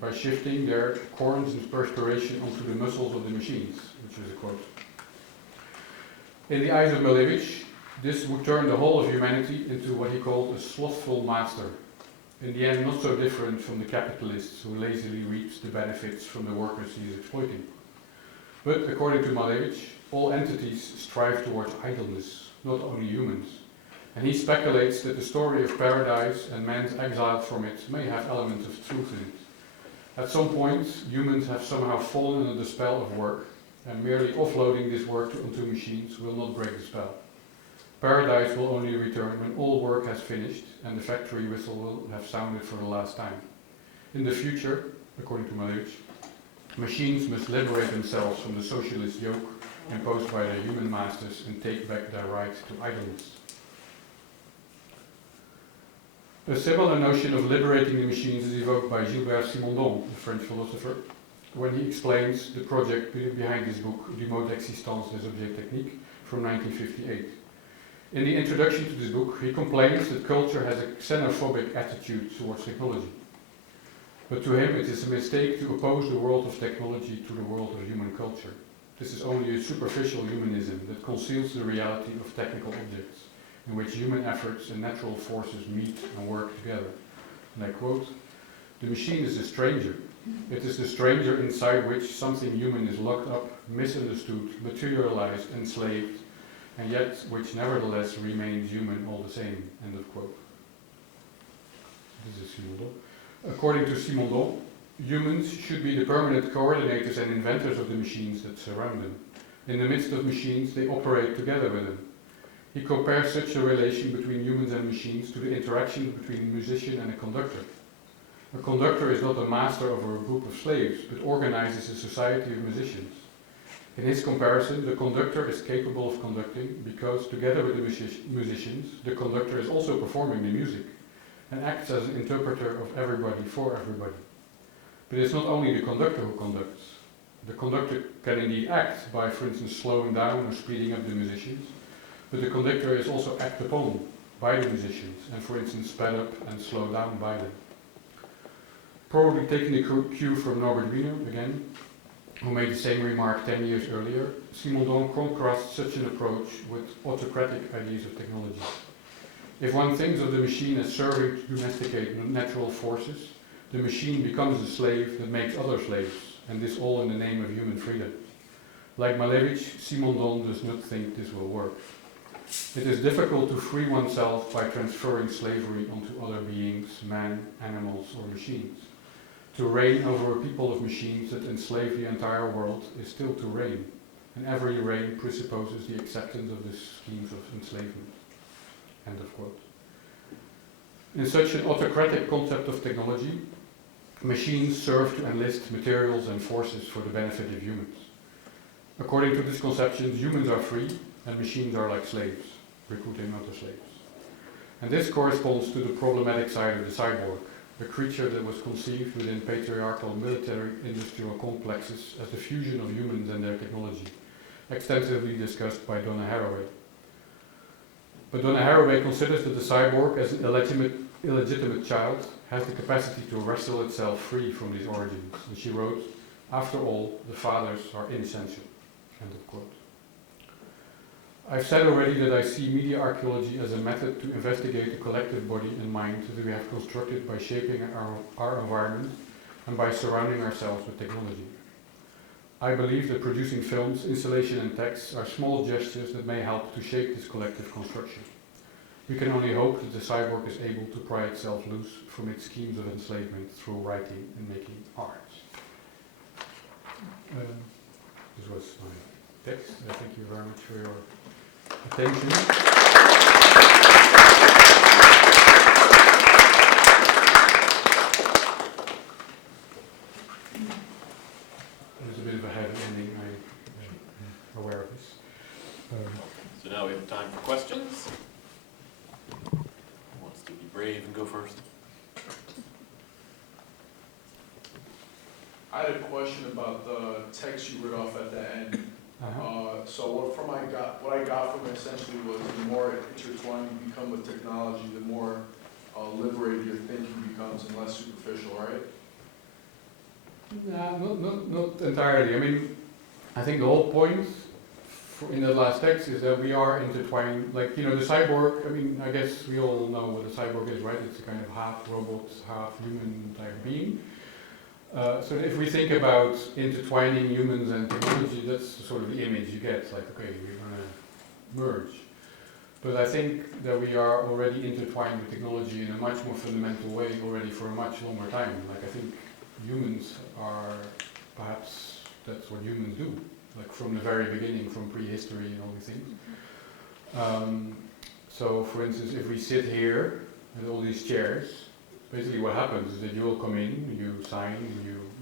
by shifting their corns and perspiration onto the muscles of the machines, which is a quote. In the eyes of Malevich, this would turn the whole of humanity into what he called a slothful master, in the end not so different from the capitalist who lazily reaps the benefits from the workers he is exploiting. But according to Malevich, all entities strive towards idleness, not only humans. And he speculates that the story of paradise and man's exile from it may have elements of truth in it. At some point, humans have somehow fallen under the spell of work, and merely offloading this work onto machines will not break the spell. Paradise will only return when all work has finished and the factory whistle will have sounded for the last time. In the future, according to Malevich, machines must liberate themselves from the socialist yoke imposed by their human masters and take back their right to idleness. A similar notion of liberating the machines is evoked by Gilbert Simondon, the French philosopher, when he explains the project behind his book, Du mode d'existence des objets techniques, from 1958. In the introduction to this book, he complains that culture has a xenophobic attitude towards technology. But to him, it is a mistake to oppose the world of technology to the world of human culture. This is only a superficial humanism that conceals the reality of technical objects, in which human efforts and natural forces meet and work together. And I quote, "The machine is a stranger. It is the stranger inside which something human is locked up, misunderstood, materialized, enslaved, and yet which nevertheless remains human all the same." End of quote. This is Simondon. According to Simondon, humans should be the permanent coordinators and inventors of the machines that surround them. In the midst of machines, they operate together with them. He compares such a relation between humans and machines to the interaction between a musician and a conductor. A conductor is not a master over a group of slaves, but organizes a society of musicians. In his comparison, the conductor is capable of conducting because, together with the musicians, the conductor is also performing the music and acts as an interpreter of everybody for everybody. But it's not only the conductor who conducts. The conductor can indeed act by, for instance, slowing down or speeding up the musicians, but the conductor is also acted upon by the musicians and, for instance, sped up and slowed down by them. Probably taking the cue from Norbert Wiener again, who made the same remark 10 years earlier, Simondon contrasts such an approach with autocratic ideas of technology. If one thinks of the machine as serving to domesticate natural forces, the machine becomes a slave that makes other slaves, and this all in the name of human freedom. Like Malevich, Simondon does not think this will work. It is difficult to free oneself by transferring slavery onto other beings, man, animals, or machines. To reign over a people of machines that enslave the entire world is still to reign, and every reign presupposes the acceptance of the schemes of enslavement. End of quote. In such an autocratic concept of technology, machines serve to enlist materials and forces for the benefit of humans. According to this conception, humans are free and machines are like slaves, recruiting other slaves. And this corresponds to the problematic side of the cyborg, a creature that was conceived within patriarchal military-industrial complexes as the fusion of humans and their technology, extensively discussed by Donna Haraway. But Donna Haraway considers that the cyborg, as an illegitimate child, has the capacity to wrestle itself free from these origins. And she wrote, "After all, the fathers are inessential." End of quote. I've said already that I see media archeology as a method to investigate the collective body and mind that we have constructed by shaping our environment and by surrounding ourselves with technology. I believe that producing films, installation and texts are small gestures that may help to shape this collective construction. We can only hope that the cyborg is able to pry itself loose from its schemes of enslavement through writing and making art. This was my text. Thank you very much for your attention. There's a bit of a heavy ending, I'm aware of this. So now we have time for questions. Who wants to be brave and go first? I had a question about the text you read off at the end. So what I got from it essentially was the more intertwined you become with technology, the more liberated your thinking becomes and less superficial, right? Not entirely. I mean, I think the whole point in the last text is that we are intertwined. Like, the cyborg, I mean, I guess we all know what a cyborg is, right? It's a kind of half robot, half human type being. So if we think about intertwining humans and technology, that's sort of the image you get, like, okay, we're going to merge. But I think that we are already intertwined with technology in a much more fundamental way already for a much longer time. Like, I think humans are, perhaps that's what humans do, like from the very beginning, from prehistory and all these things. So for instance, if we sit here with all these chairs, basically what happens is that you all come in, you sign,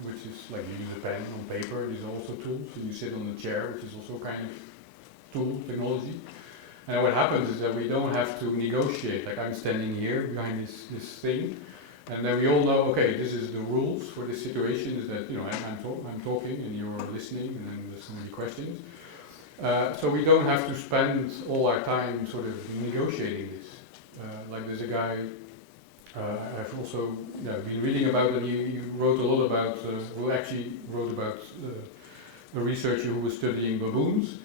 which is like you use a pen on paper, these are also tools, and you sit on the chair, which is also kind of tool, technology. And what happens is that we don't have to negotiate, like I'm standing here behind this thing, and then we all know, okay, this is the rules for this situation, is that, you know, I'm talking and you're listening, and then there's going to be questions. So we don't have to spend all our time sort of negotiating this. Like there's a guy I've also been reading about, and he wrote a lot about, actually wrote about a researcher who was studying baboons.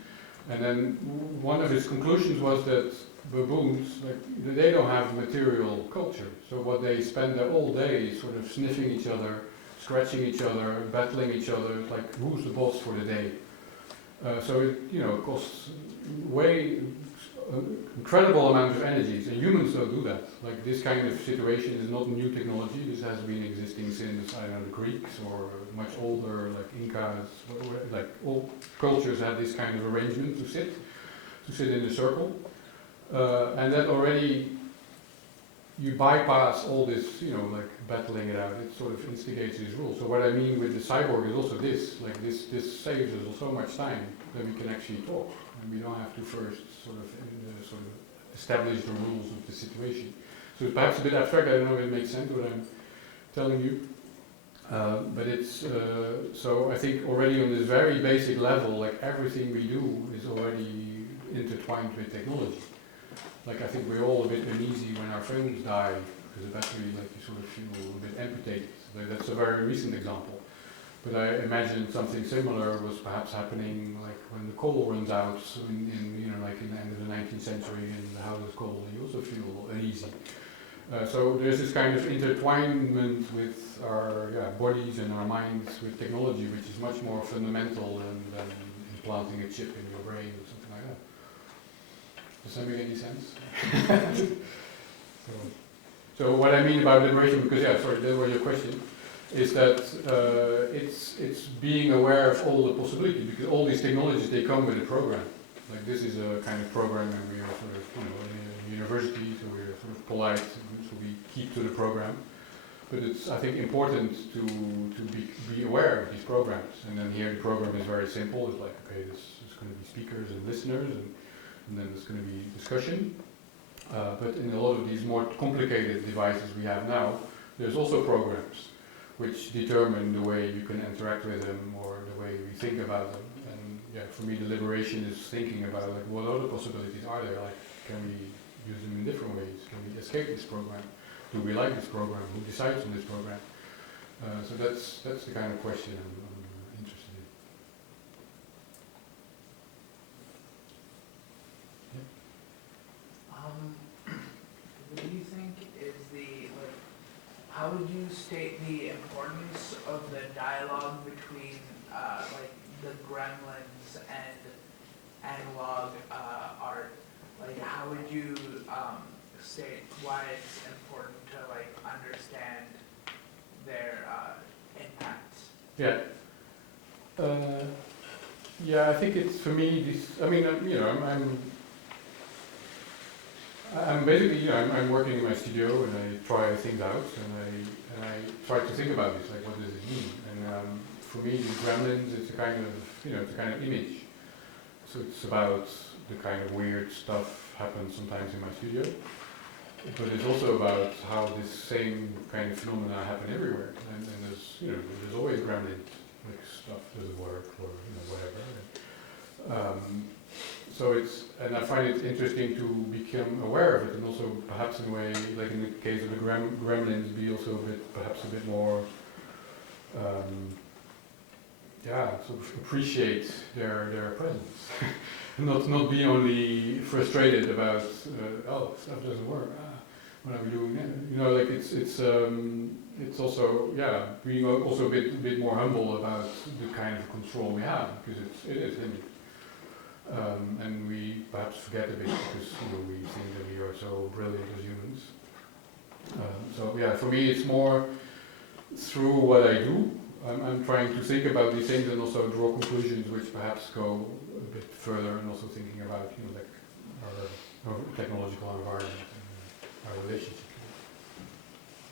And then one of his conclusions was that baboons, like, they don't have material culture. So what they spend their whole day is sort of sniffing each other, scratching each other, battling each other. It's like, who's the boss for the day? So it, you know, costs incredible amount of energies, and humans don't do that. Like, this kind of situation is not new technology. This has been existing since, I don't know, the Greeks or much older, like Incas, like all cultures had this kind of arrangement to sit in a circle. And that already, you bypass all this, you know, like battling it out. It sort of instigates these rules. So what I mean with the cyborg is also this, like this saves us so much time that we can actually talk. And we don't have to first sort of establish the rules of the situation. So it's perhaps a bit abstract. I don't know if it makes sense what I'm telling you. But it's, so I think already on this very basic level, like everything we do is already intertwined with technology. Like I think we're all a bit uneasy when our phones die, because the battery, like you sort of feel a bit amputated. Like, that's a very recent example. But I imagine something similar was perhaps happening like when the coal runs out in you know, like in the end of the 19th century, and the house is cold, you also feel uneasy. So there's this kind of intertwinement with our bodies and our minds with technology, which is much more fundamental than implanting a chip in your brain or something like that. Does that make any sense? So what I mean about liberation, because sorry, that was your question, is that it's being aware of all the possibilities, because all these technologies, they come with a program. Like this is a kind of program, and we are sort of, you know, in a university, so we're sort of polite, so we keep to the program. But it's, I think, important to be aware of these programs. And then here the program is very simple. It's like, okay, there's going to be speakers and listeners, and then there's going to be discussion. But in a lot of these more complicated devices we have now, there's also programs which determine the way you can interact with them or the way we think about them. And for me, the liberation is thinking about like what other possibilities are there. Like, can we use them in different ways? Can we escape this program? Do we like this program? Who decides on this program? So that's the kind of question I'm interested in. What do you think is how would you state the importance of the dialogue between like the gremlins and analog art? Like, how would you state why it's important to like understand their impacts? I think it's, for me, this, I mean, you know, I'm basically, you know, I'm working in my studio and I try things out and I try to think about this, like what does it mean? And for me, the gremlins, it's a kind of, you know, it's a kind of image. So it's about the kind of weird stuff happens sometimes in my studio, but it's also about how this same kind of phenomena happen everywhere. And there's, you know, there's always gremlins, like stuff doesn't work or, you know, whatever. So it's, and I find it interesting to become aware of it, and also perhaps in a way, like in the case of the gremlins, be also perhaps a bit more, sort of appreciate their presence, not be only frustrated about, oh, stuff doesn't work. What are we doing now? You know, like it's it's also, yeah, being also a bit more humble about the kind of control we have, because it is limited. And we perhaps forget a bit because we think that we are so brilliant as humans. So yeah, for me it's more through what I do. I'm trying to think about these things and also draw conclusions which perhaps go a bit further, and also thinking about like our technological environment and our relationship.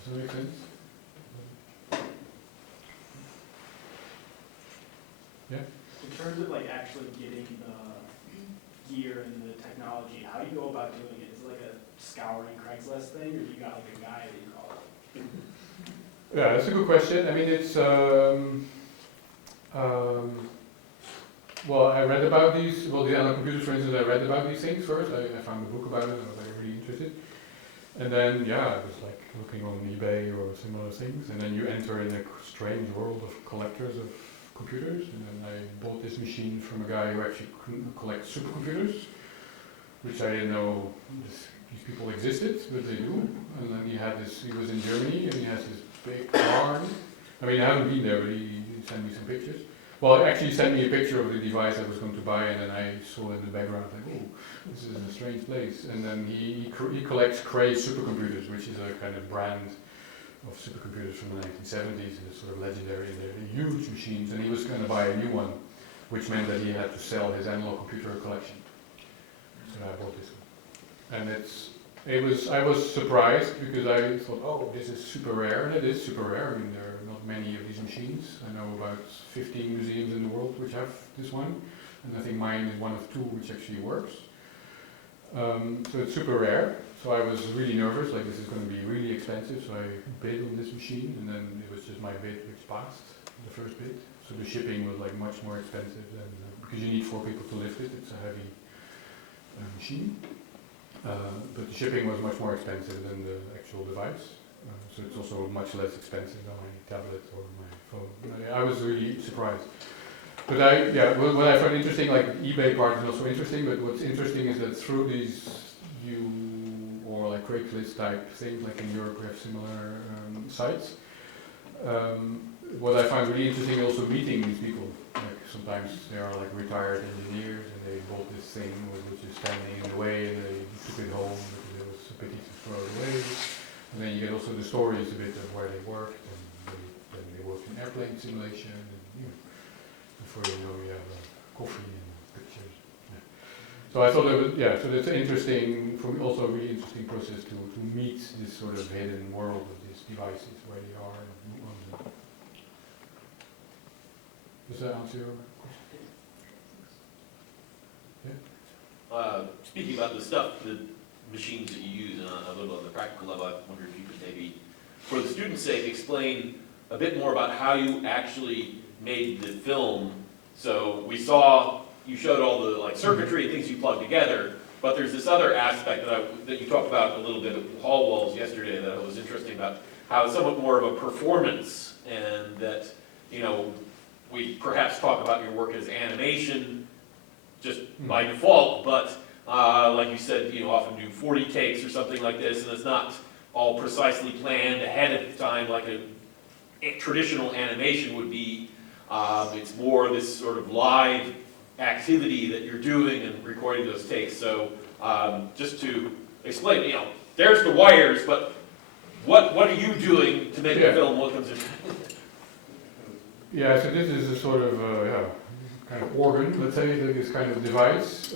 Does that make sense? Yeah? In terms of like actually getting the gear and the technology, how do you go about doing it? Is it like a scouring Craigslist thing, or do you got like a guy that you call? Yeah, that's a good question. I mean, it's well, I read about these. Well, the analog computers, for instance, I read about these things first. I found a book about it, and I was like really interested. And then, yeah, I was like looking on eBay or similar things, and then you enter in a strange world of collectors of computers. And then I bought this machine from a guy who actually collects supercomputers, which I didn't know these people existed, but they do. And then he was in Germany, and he has this big barn. I mean, I haven't been there, but he sent me some pictures. Well, actually he sent me a picture of the device I was going to buy, and then I saw in the background, like, oh, this is a strange place. And then he collects Cray supercomputers, which is a kind of brand of supercomputers from the 1970s, and it's sort of legendary. They're huge machines, and he was going to buy a new one, which meant that he had to sell his analog computer collection. So I bought this one. And I was surprised because I thought, oh, this is super rare, and it is super rare. I mean, there are not many of these machines. I know about 15 museums in the world which have this one, and I think mine is one of two which actually works. So it's super rare. So I was really nervous, like this is going to be really expensive. So I bid on this machine, and then it was just my bid which passed, the first bid. So the shipping was like much more expensive than because you need 4 people to lift it. It's a heavy machine. But the shipping was much more expensive than the actual device, so it's also much less expensive than my tablet or my phone. I was really surprised. But what I found interesting, like the eBay part is also interesting, but what's interesting is that through these or like Craigslist type things, like in Europe we have similar sites, what I find really interesting is also meeting these people. Like sometimes they are like retired engineers and they bought this thing which is standing in the way, and they took it home because it was a pity to throw it away. And then you get also the stories a bit of where they worked, and then they worked in airplane simulation, and before you know you have coffee and pictures. Yeah. So I thought so that's an interesting, for me also a really interesting process to meet this sort of hidden world of these devices, where they are and who owns them. Does that answer your question? Yeah? Speaking about the stuff, the machines that you use a little on the practical level, I wonder if you could maybe, for the students' sake, explain a bit more about how you actually made the film. So we saw, you showed all the like circuitry and things you plugged together, but there's this other aspect that you talked about a little bit of hall walls yesterday that was interesting about how it's somewhat more of a performance, and that, we perhaps talk about your work as animation just by default, but like you said, often do 40 takes or something like this, and it's not all precisely planned ahead of time like a traditional animation would be. It's more this sort of live activity that you're doing and recording those takes. So just to explain, there's the wires, but what are you doing to make the film? What comes in? Yeah, so this is a sort of kind of organ, let's say, this kind of device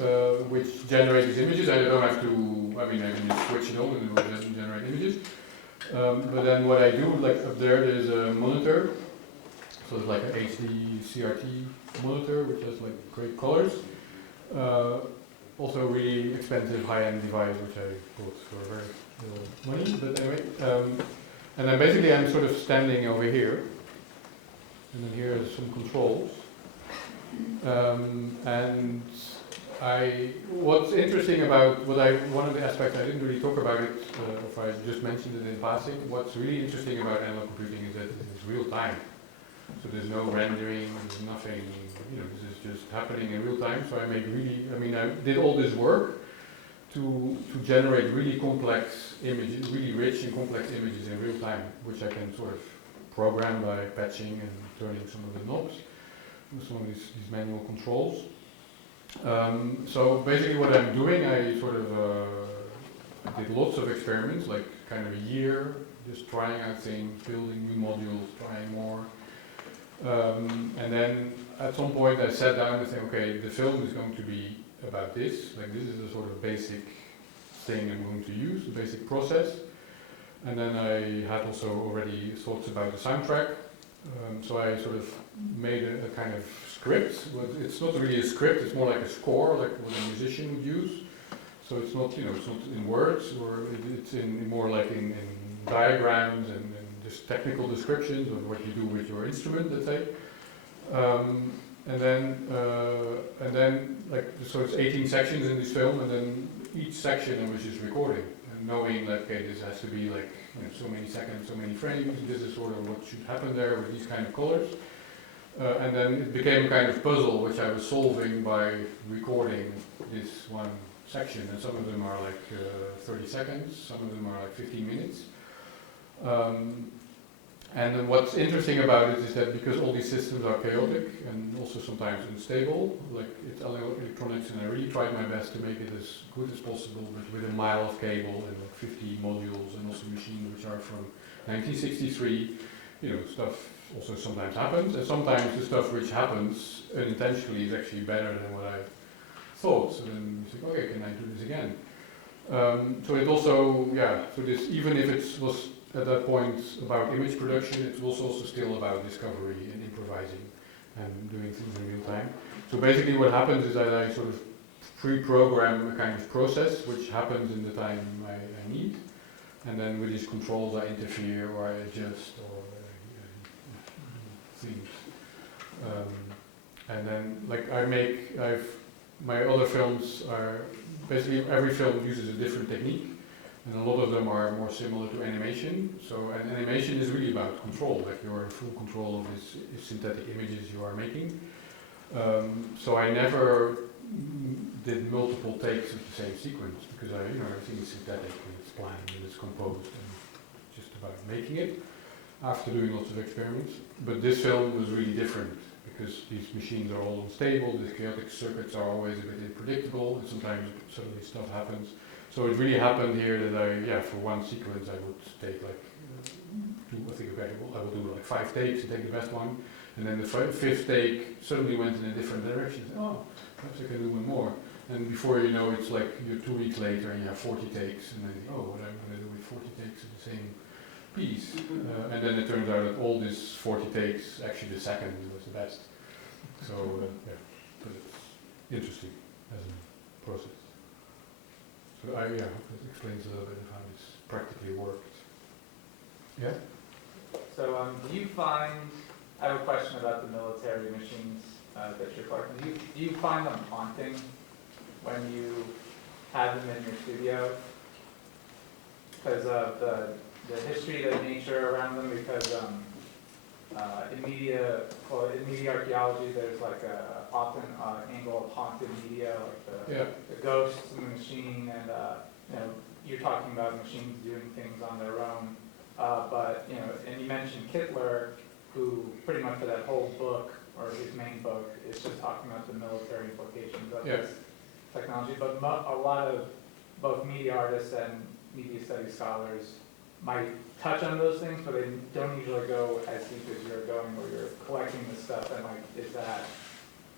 which generates images. I don't have to, I can just switch it on and it will generate images. But then what I do, like up there's a monitor, so it's like an HD CRT monitor which has like great colors. Also a really expensive high-end device which I bought for very little money, but anyway. And then basically I'm sort of standing over here. And then here are some controls. And what's interesting about one of the aspects, I didn't really talk about it, if I just mentioned it in passing, what's really interesting about analog computing is that it's real time. So there's no rendering, there's nothing, this is just happening in real time. So I did all this work to generate really complex images, really rich and complex images in real time, which I can sort of program by patching and turning some of the knobs with some of these manual controls. So basically what I'm doing, I sort of I did lots of experiments, like kind of a year, just trying out things, building new modules, trying more. And then at some point I sat down and said, okay, the film is going to be about this, like this is the sort of basic thing I'm going to use, the basic process. And then I had also already thoughts about the soundtrack. So I sort of made a kind of script. It's not really a script, it's more like a score, like what a musician would use. So it's not, it's not in words, or it's in more like in diagrams and just technical descriptions of what you do with your instrument, let's say. And then like, so it's 18 sections in this film, and then each section I was just recording, and knowing that, okay, this has to be like, so many seconds, so many frames, this is sort of what should happen there with these kind of colors. And then it became a kind of puzzle which I was solving by recording this one section, and some of them are like 30 seconds, some of them are like 15 minutes. And then what's interesting about it is that because all these systems are chaotic and also sometimes unstable, like it's electronics, and I really tried my best to make it as good as possible, but with a mile of cable and 50 modules, and also machines which are from 1963, stuff also sometimes happens, and sometimes the stuff which happens unintentionally is actually better than what I thought. So then you think, okay, can I do this again? So it also, so this, even if it was at that point about image production, it was also still about discovery and improvising and doing things in real time. So basically what happens is that I sort of pre-program a kind of process which happens in the time I need, and then with these controls I interfere or I adjust or things. And then like my other films are, basically every film uses a different technique. And a lot of them are more similar to animation. So an animation is really about control, like you're in full control of these synthetic images you are making. So I never did multiple takes of the same sequence, because everything is synthetic and it's planned and it's composed and just about making it after doing lots of experiments. But this film was really different because these machines are all unstable, the chaotic circuits are always a bit unpredictable, and sometimes suddenly stuff happens. So it really happened here that for one sequence I would take like, I will do like 5 takes and take the best one, and then the 5th take suddenly went in a different direction. Oh, perhaps I can do one more. And before you know, it's like you're 2 weeks later and you have 40 takes, and then what am I going to do with 40 takes of the same piece? And then it turns out that all these 40 takes, actually the second was the best. So but it's interesting as a process. So I hope it explains a little bit of how this practically worked. Yeah? So do you find, I have a question about the military machines that you're collecting. Do you find them haunting when you have them in your studio? Because of the history, the nature around them, because in media archeology, there's like often angle of haunted media, like the ghosts in the machine, and you're talking about machines doing things on their own. But and you mentioned Kittler, who pretty much for that whole book, or his main book, is just talking about the military implications of this technology. But a lot of both media artists and media studies scholars might touch on those things, but they don't usually go as deep as you're going, where you're collecting this stuff, and like, is that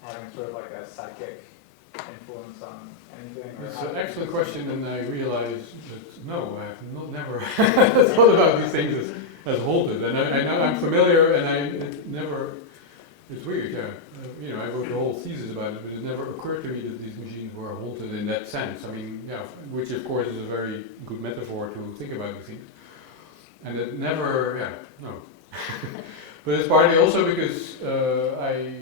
having sort of like a psychic influence on anything? It's an excellent question, and I realized that no, I have never thought about these things as haunted, and I know I'm familiar, and it's weird, I wrote a whole thesis about it, but it never occurred to me that these machines were haunted in that sense. I mean, which of course is a very good metaphor to think about these things. And it never, no. But it's partly also because I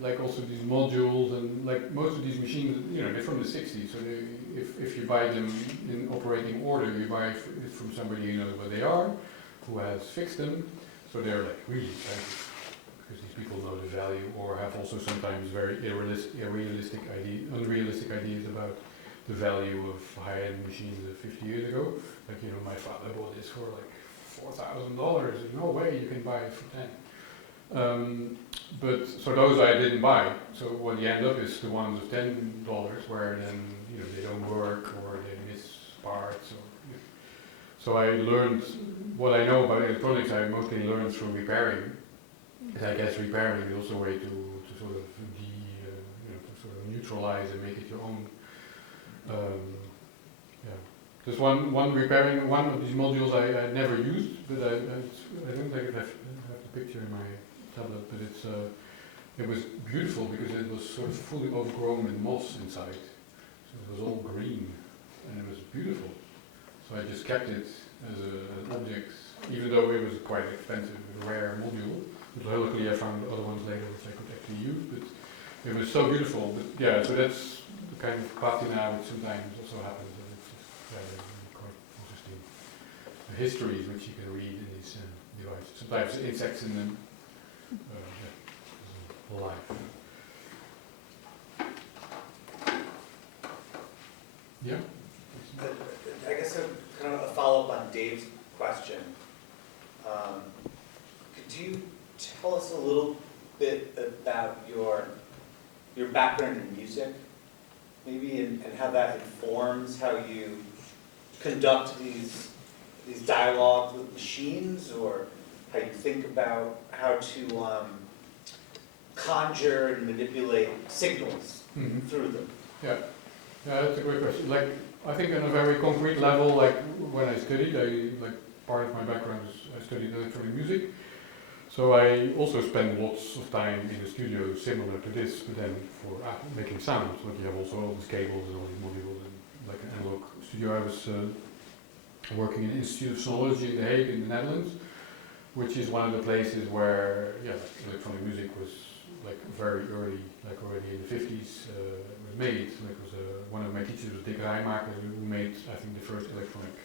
like also these modules, and like most of these machines, they're from the 60s, so if you buy them in operating order, you buy it from somebody who knows what they are, who has fixed them, so they're like really expensive, because these people know the value, or have also sometimes very unrealistic ideas about the value of high-end machines 50 years ago. Like, you know, my father bought this for like $4,000. No way you can buy it for 10. But so those I didn't buy. So what you end up is the ones of $10, where then, you know, they don't work or they miss parts. Or, you know. So I learned what I know about electronics. I mostly learned through repairing. And I guess repairing is also a way to sort of to sort of neutralize and make it your own. There's one repairing one of these modules I never used, but I don't think I have the picture in my tablet, but it was beautiful because it was sort of fully overgrown with moss inside, so it was all green, and it was beautiful. So I just kept it as an object, even though it was quite expensive, a rare module. But luckily I found other ones later which I could actually use, but it was so beautiful. But yeah, so that's the kind of patina which sometimes also happens. Really quite interesting. The histories which you can read in these devices. Sometimes insects in them. Life. Yeah? I guess kind of a follow-up on Dave's question. Could you tell us a little bit about your background in music, maybe, and how that informs how you conduct these dialogues with machines, or how you think about how to conjure and manipulate signals through them? Yeah, that's a great question. Like, I think on a very concrete level, like when I studied, part of my background is I studied electronic music. So I also spend lots of time in the studio similar to this, but then for making sound. Like you have also all these cables and all these modules and like an analog studio. I was working in the Institute of Sonology in The Hague in the Netherlands, which is one of the places where electronic music was like very early, like already in the 50s, was made. Like one of my teachers was Dick Rijmakers, who made, I think, the first electronic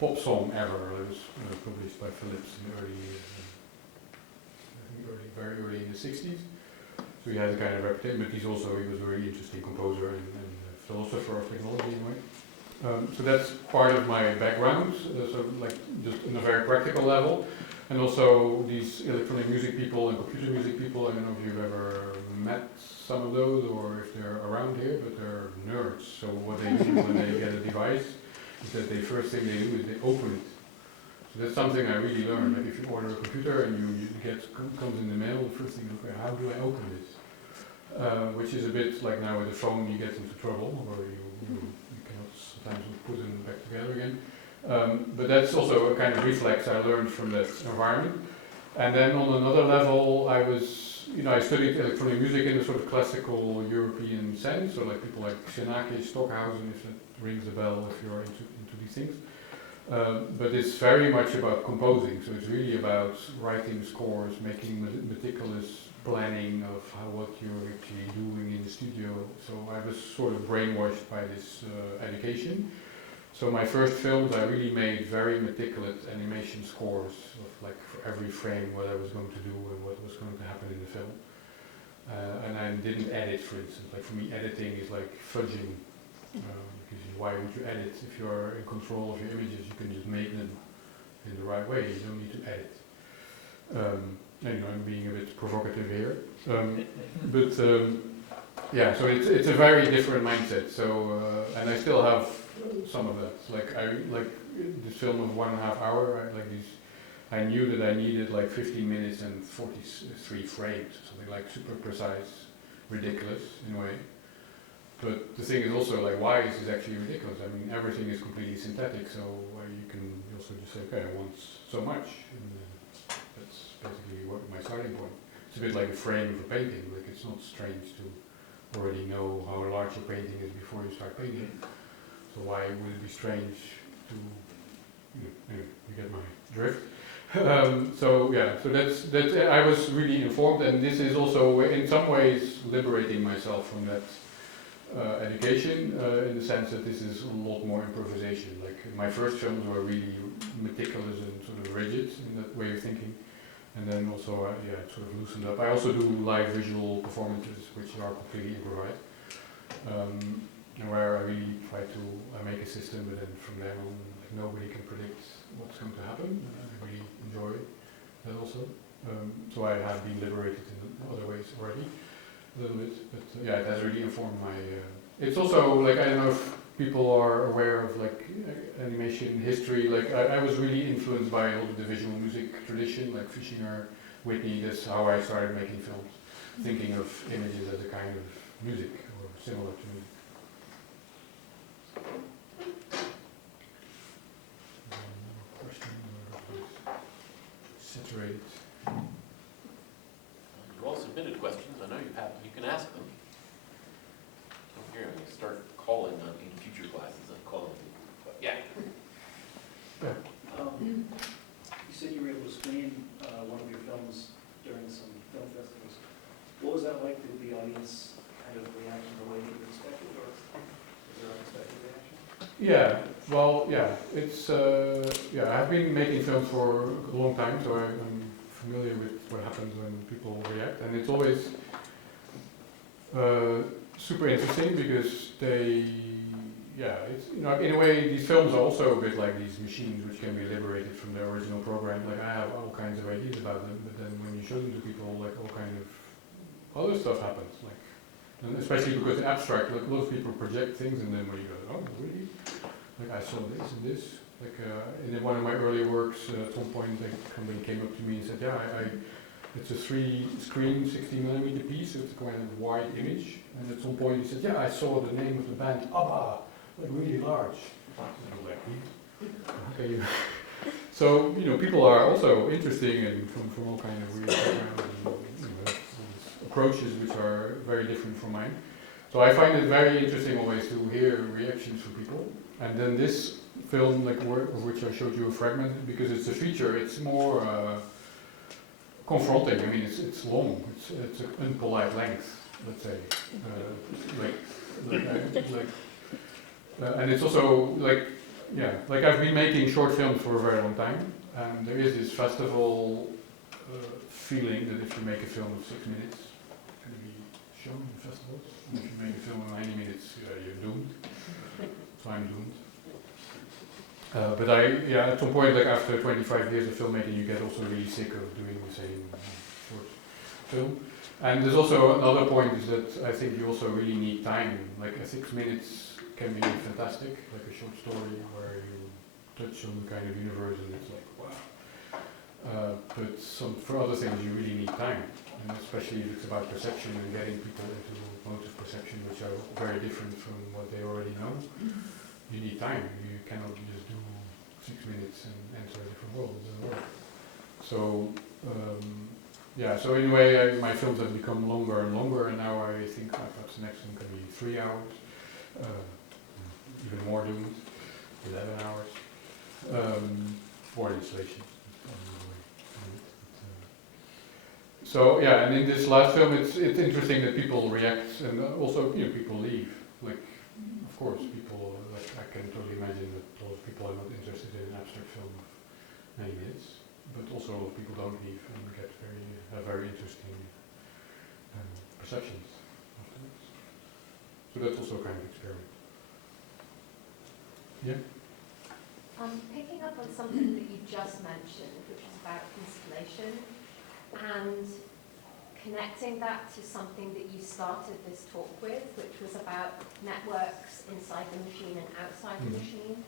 pop song ever. It was published by Philips in the very early in the 60s. So he has a kind of reputation, but he was a very interesting composer and philosopher of technology in a way. So that's part of my background, so like just on a very practical level. And also these electronic music people and computer music people, I don't know if you've ever met some of those or if they're around here, but they're nerds. So what they do when they get a device is that the first thing they do is they open it. So that's something I really learned. Like if you order a computer and comes in the mail, the first thing you look at, how do I open this? Which is a bit like now with the phone you get into trouble, or you cannot sometimes put them back together again. But that's also a kind of reflex I learned from that environment. And then on another level, I studied electronic music in a sort of classical European sense, so like people like Szenaki, Stockhausen, if that rings a bell if you're into these things. But it's very much about composing, so it's really about writing scores, making meticulous planning of what you're actually doing in the studio. So I was sort of brainwashed by this education. So my first films, I really made very meticulous animation scores of like for every frame what I was going to do and what was going to happen in the film. And I didn't edit, for instance. Like for me, editing is like fudging. Because why would you edit? If you're in control of your images, you can just make them in the right way. You don't need to edit. I'm being a bit provocative here. Yeah, so it's a very different mindset. So, and I still have some of that. Like this film of 1.5 hours. I knew that I needed like 15 minutes and 43 frames, something like super precise, ridiculous in a way. But the thing is also like, why is this actually ridiculous? I mean, everything is completely synthetic, so you can also just say, okay, I want so much, and that's basically my starting point. It's a bit like a frame of a painting. Like it's not strange to already know how large your painting is before you start painting. So why would it be strange to, anyway, you get my drift. So that's I was really informed, and this is also in some ways liberating myself from that education in the sense that this is a lot more improvisation. Like my first films were really meticulous and sort of rigid in that way of thinking, and then also it sort of loosened up. I also do live visual performances which are completely improvised, where I really I make a system, but then from there on, like, nobody can predict what's going to happen. I really enjoy that also. So I have been liberated in other ways already, a little bit, but yeah, it has really informed my. It's also like, I don't know if people are aware of like animation history. Like I was really influenced by all the visual music tradition, like Fischinger, Whitney. That's how I started making films, thinking of images as a kind of music or similar to music. Question or saturated. You all submitted questions, I know you have, you can ask them. So here, I'm gonna start calling on in future classes, I'm calling people, but yeah. You said you were able to screen one of your films during some film festivals. What was that like? Did the audience kind of react in the way that you expected, or was there unexpected reaction? Yeah, well, yeah, it's yeah. I've been making films for a long time, so I'm familiar with what happens when people react, and it's always super interesting because they, yeah, it's, you know, in a way these films are also a bit like these machines which can be liberated from their original program. Like I have all kinds of ideas about them, but then when you show them to people, like all kind of other stuff happens, like, and especially because in abstract, like a lot of people project things, and then when you go, oh, really? Like I saw this and this. Like in one of my earlier works, at some point the company came up to me and said, yeah, it's a 3-screen 60mm piece, so it's a kind of wide image. And at some point he said, yeah, I saw the name of the band ABBA, like really large. And I was like, okay. So, you know, people are also interesting and from all kind of weird backgrounds and, you know, approaches which are very different from mine. So I find it very interesting always to hear reactions from people. And then this film, like of which I showed you a fragment, because it's a feature, it's more confronting. I mean, it's long. It's an impolite length, let's say. And it's also like, yeah, like I've been making short films for a very long time, and there is this festival feeling that if you make a film of 6 minutes, it's going to be shown in festivals. And if you make a film of 90 minutes, you're doomed. So I'm doomed. But at some point, like after 25 years of filmmaking, you get also really sick of doing the same short film. And there's also another point is that I think you also really need time. Like 6 minutes can be fantastic, like a short story where you touch on the kind of universe and it's like, wow. But for other things, you really need time. And especially if it's about perception and getting people into modes of perception which are very different from what they already know. You need time. You cannot just do 6 minutes and enter a different world. It doesn't work. So, yeah, so in a way, my films have become longer and longer, and now I think perhaps the next one can be 3 hours, even more doomed, 11 hours, for installation. So, yeah, and in this last film, it's interesting that people react, and also, you know, people leave. Like, of course, people, like, I can totally imagine that a lot of people are not interested in an abstract film of 90 minutes, but also a lot of people don't leave and get very interesting perceptions afterwards. So that's also a kind of experiment. Yeah? Picking up on something that you just mentioned, which is about installation, and connecting that to something that you started this talk with, which was about networks inside the machine and outside the machine.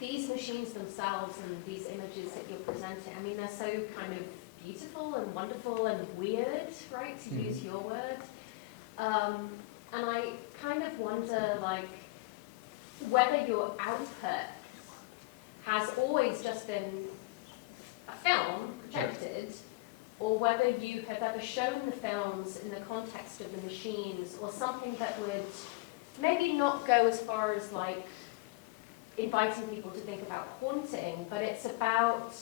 These machines themselves and these images that you're presenting, I mean, they're so kind of beautiful and wonderful and weird, right, to use your word. And I kind of wonder, like, whether your output has always just been a film projected, or whether you have ever shown the films in the context of the machines, or something that would maybe not go as far as like inviting people to think about haunting, but it's about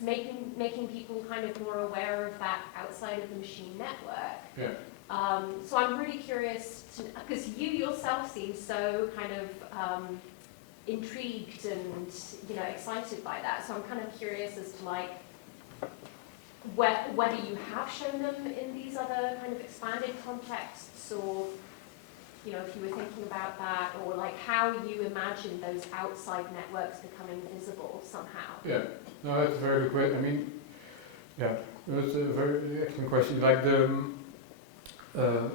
making people kind of more aware of that outside of the machine network. Yeah. So I'm really curious, because you yourself seem so kind of intrigued and, you know, excited by that. So I'm kind of curious as to like whether you have shown them in these other kind of expanded contexts, or you know, if you were thinking about that, or like how you imagine those outside networks becoming visible somehow. Yeah, no, that's a very good question. I mean, yeah, that's a very excellent question. Like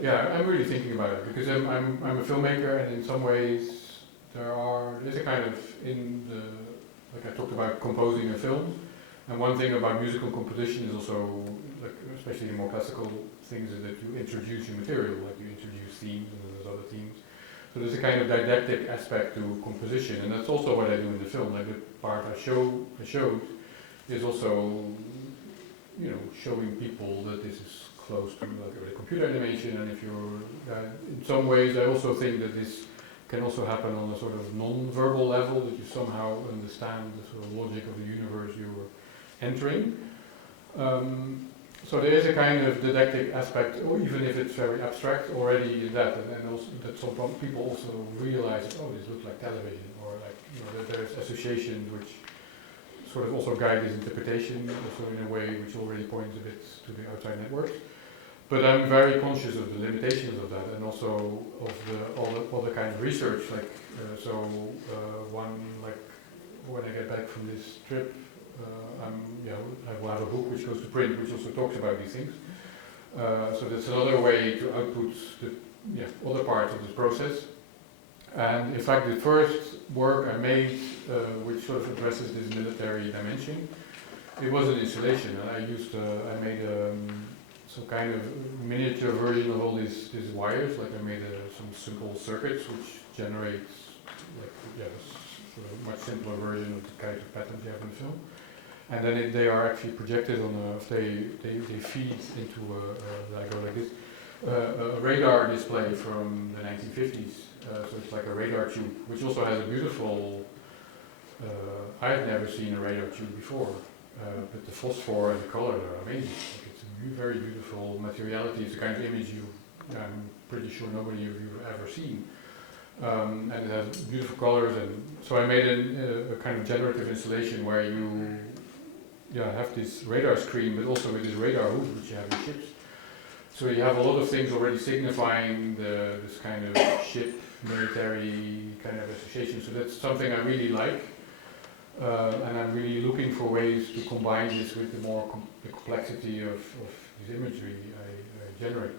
yeah, I'm really thinking about it because I'm a filmmaker, and in some ways there's a kind of like I talked about composing a film, and one thing about musical composition is also, like especially in more classical things, is that you introduce your material, like you introduce themes and then there's other themes. So there's a kind of didactic aspect to composition, and that's also what I do in the film. Like the part I showed is also, you know, showing people that this is close to like a computer animation, and if you're, in some ways I also think that this can also happen on a sort of non-verbal level, that you somehow understand the sort of logic of the universe you're entering. So there is a kind of didactic aspect, or even if it's very abstract, already in that, and also that some people also realize that, oh, this looks like television, or like, you know, that there's associations which sort of also guide this interpretation, also in a way which already points a bit to the outside networks. But I'm very conscious of the limitations of that, and also of all the kind of research. Like one, like when I get back from this trip, I will have a book which goes to print, which also talks about these things. So that's another way to output the other parts of this process. And in fact, the first work I made, which sort of addresses this military dimension, it was an installation, and I made some kind of miniature version of all these wires. Like I made some simple circuits which generates sort of much simpler version of the kind of patterns you have in the film. And then they are actually projected on they feed into a radar display from the 1950s. So it's like a radar tube, which also has a beautiful, I had never seen a radar tube before, but the phosphor and the color are amazing. Like it's a very beautiful materiality. It's the kind of image I'm pretty sure nobody of you have ever seen. And it has beautiful colors, and so I made a kind of generative installation where you have this radar screen, but also with this radar hood which you have in ships. So you have a lot of things already signifying this kind of ship, military kind of association. So that's something I really like, and I'm really looking for ways to combine this with the complexity of this imagery I generate.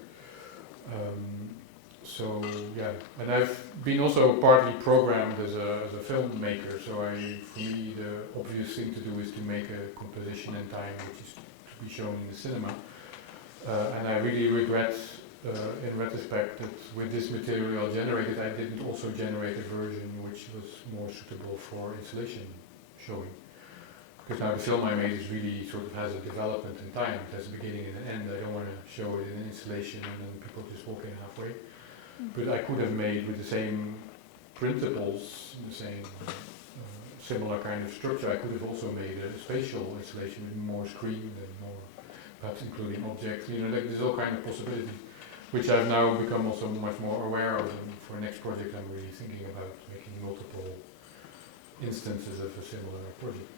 So yeah, and I've been also partly programmed as a filmmaker. So for me, the obvious thing to do is to make a composition in time which is to be shown in the cinema. And I really regret, in retrospect, that with this material generated, I didn't also generate a version which was more suitable for installation showing. Because now the film I made is really sort of has a development in time. It has a beginning and an end. I don't want to show it in an installation and then people just walk in halfway. But I could have made with the same principles, the same similar kind of structure, I could have also made a spatial installation with more screen and more, perhaps including objects. You know, like there's all kind of possibilities, which I've now become also much more aware of. And for the next project, I'm really thinking about making multiple instances of a similar project.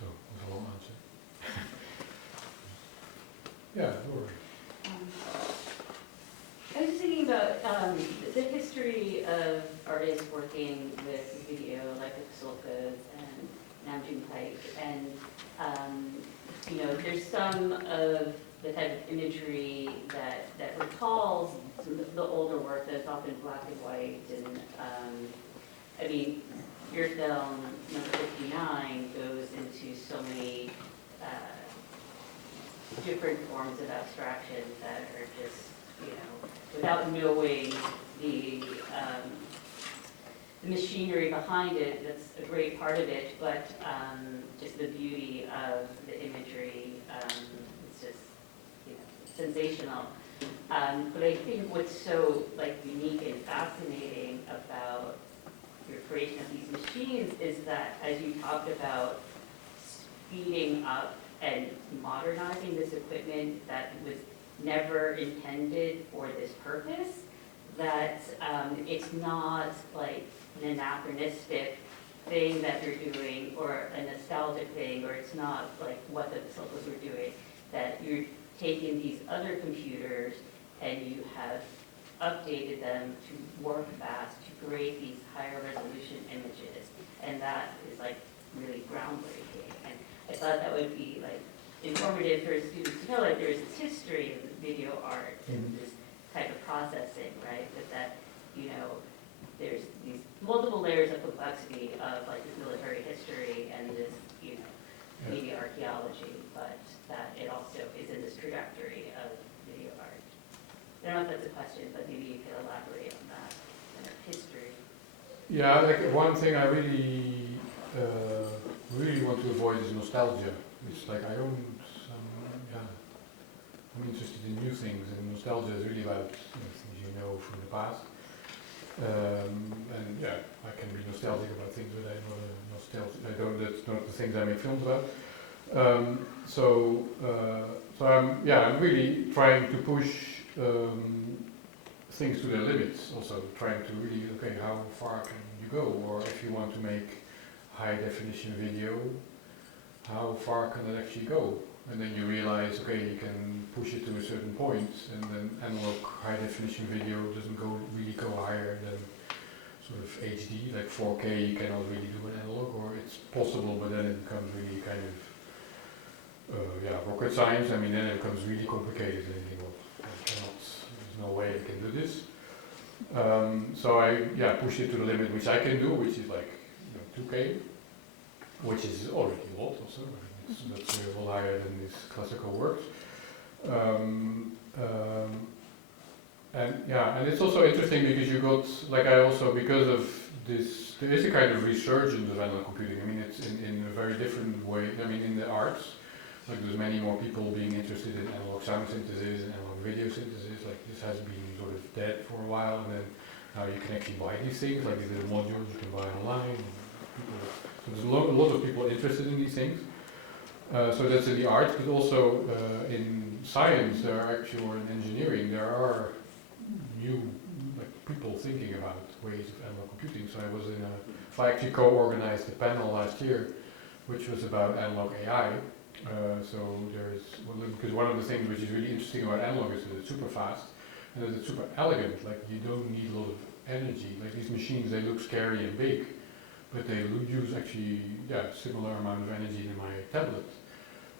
So that's a long answer. Yeah, Laura. I was just thinking about the history of artists working with video, like the Pasulkas and Namjoon Paik, and you know, there's some of the type of imagery that recalls some of the older work that's often black and white, and I mean, your film number 59 goes into so many different forms of abstraction that are just, you know, without knowing the machinery behind it, that's a great part of it, but just the beauty of the imagery, it's just, you know, sensational. But I think what's so like unique and fascinating about your creation of these machines is that, as you talked about, speeding up and modernizing this equipment that was never intended for this purpose, that it's not like an anachronistic thing that you're doing or a nostalgic thing, or it's not like what the Pasulkas were doing, that you're taking these other computers and you have updated them to work fast, to create these higher resolution images. And that is like really groundbreaking. And I thought that would be like informative for students to know like there's this history of video art and this type of processing, right? But that, you know, there's these multiple layers of complexity of like this military history and this, you know, maybe archeology, but that it also is in this trajectory of video art. I don't know if that's a question, but maybe you could elaborate on that kind of history. Yeah, like one thing I really, really want to avoid is nostalgia. It's like I own some, I'm interested in new things, and nostalgia is really about things you know from the past. And yeah, I can be nostalgic about things, but I'm not a nostalgic. That's not the things I make films about. So I'm really trying to push things to their limits. Also trying to really, okay, how far can you go? Or if you want to make high definition video, how far can it actually go? And then you realize, okay, you can push it to a certain point, and then analog high definition video doesn't really go higher than sort of HD, like 4K you cannot really do an analog, or it's possible, but then it becomes really kind of rocket science. I mean, then it becomes really complicated, and you think, well, there's no way I can do this. So I push it to the limit, which I can do, which is like 2K, which is already a lot also. That's a lot higher than these classical works. And it's also interesting because you got, because of this, there is a kind of resurgence of analog computing. I mean, it's in a very different way. I mean, in the arts, like there's many more people being interested in analog sound synthesis and analog video synthesis. Like this has been sort of dead for a while, and then now you can actually buy these things, like these little modules you can buy online. So there's a lot of people interested in these things. So that's in the arts, but also in science, or in engineering, there are new people thinking about ways of analog computing. So I actually co-organized a panel last year, which was about analog AI. Because one of the things which is really interesting about analog is that it's super fast and that it's super elegant. Like you don't need a lot of energy. Like these machines, they look scary and big, but they use actually similar amount of energy than my tablet.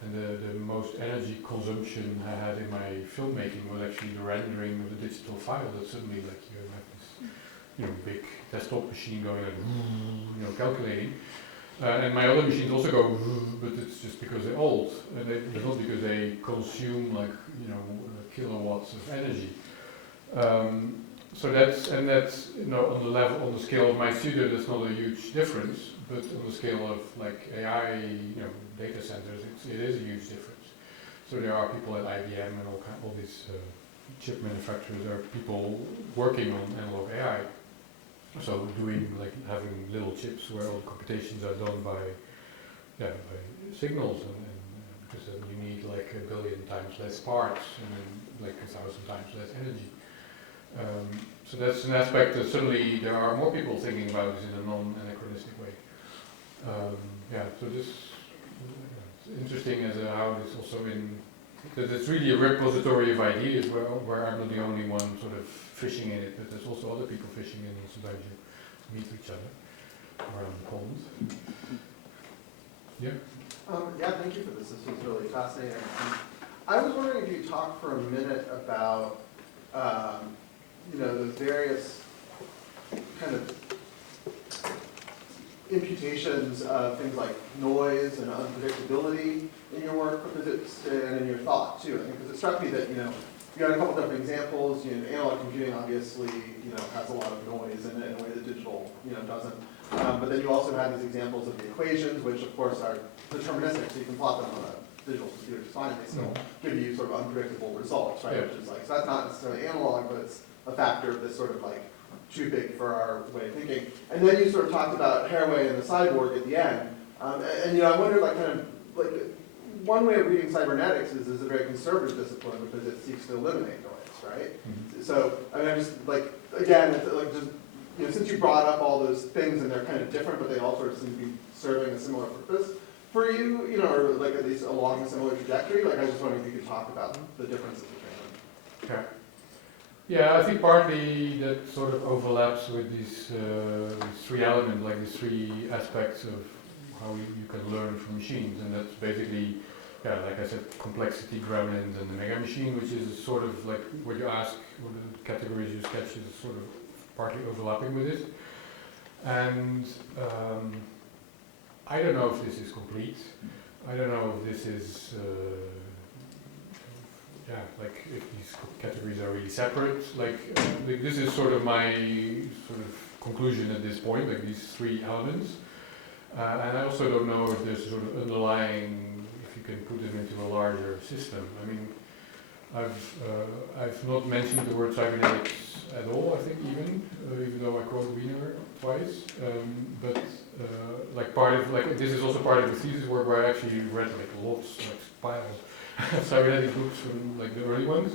And the most energy consumption I had in my filmmaking was actually the rendering of the digital file. That suddenly like you have this big desktop machine going like calculating. And my other machines also go, but it's just because they're old, and it's not because they consume like kilowatts of energy. So that's on the scale of my studio, that's not a huge difference, but on the scale of like AI, data centers, it is a huge difference. So there are people at IBM and all these chip manufacturers. There are people working on analog AI. So having little chips where all the computations are done by signals, and because then you need like 1 billion times less parts and then like 1,000 times less energy. So that's an aspect that certainly there are more people thinking about this in a non-anachronistic way. So this it's interesting as how it's also that it's really a repository of ideas where I'm not the only one sort of fishing in it, but there's also other people fishing in it. Sometimes you meet each other around the pond. Thank you for this. This was really fascinating. I was wondering if you could talk for a minute about those various kind of imputations of things like noise and unpredictability in your work, and in your thought too. I think because it struck me that you got a couple different examples. Analog computing obviously has a lot of noise in it in a way that digital doesn't. But then you also had these examples of the equations, which of course are deterministic, so you can plot them on a digital computer just fine, and they still give you sort of unpredictable results, right? Which is like, so that's not necessarily analog, but it's a factor of this sort of like too big for our way of thinking. And then you sort of talked about Haraway and the cyborg at the end, and I wondered one way of reading cybernetics is a very conservative discipline because it seeks to eliminate noise, right? So I mean, I'm just again, since you brought up all those things and they're kind of different, but they all sort of seem to be serving a similar purpose for you, or like at least along a similar trajectory. Like I was just wondering if you could talk about the differences between them. Yeah, I think partly that sort of overlaps with these three elements, like these three aspects of how you can learn from machines, and that's basically, yeah, like I said, complexity, gremlins, and the mega machine, which is sort of like what you ask, what the categories you sketch is sort of partly overlapping with it. And I don't know if this is complete. I don't know if this is, yeah, like if these categories are really separate. Like this is sort of my sort of conclusion at this point, like these three elements. And I also don't know if there's sort of underlying, if you can put them into a larger system. I mean, I've not mentioned the word cybernetics at all, I think, even though I quote Wiener twice. But like part of, like this is also part of the thesis work where I actually read like lots, like piles of cybernetic books from like the early ones.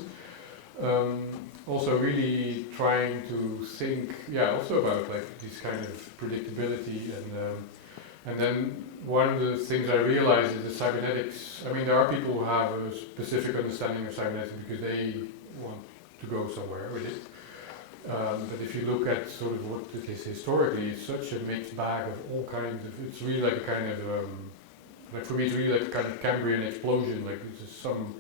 Also really trying to think, yeah, also about like this kind of predictability and then one of the things I realized is that cybernetics, I mean there are people who have a specific understanding of cybernetics because they want to go somewhere with it. But if you look at sort of what it is historically, it's such a mixed bag of all kinds of, it's really like a kind of, like for me it's really like a kind of Cambrian explosion, like it's just some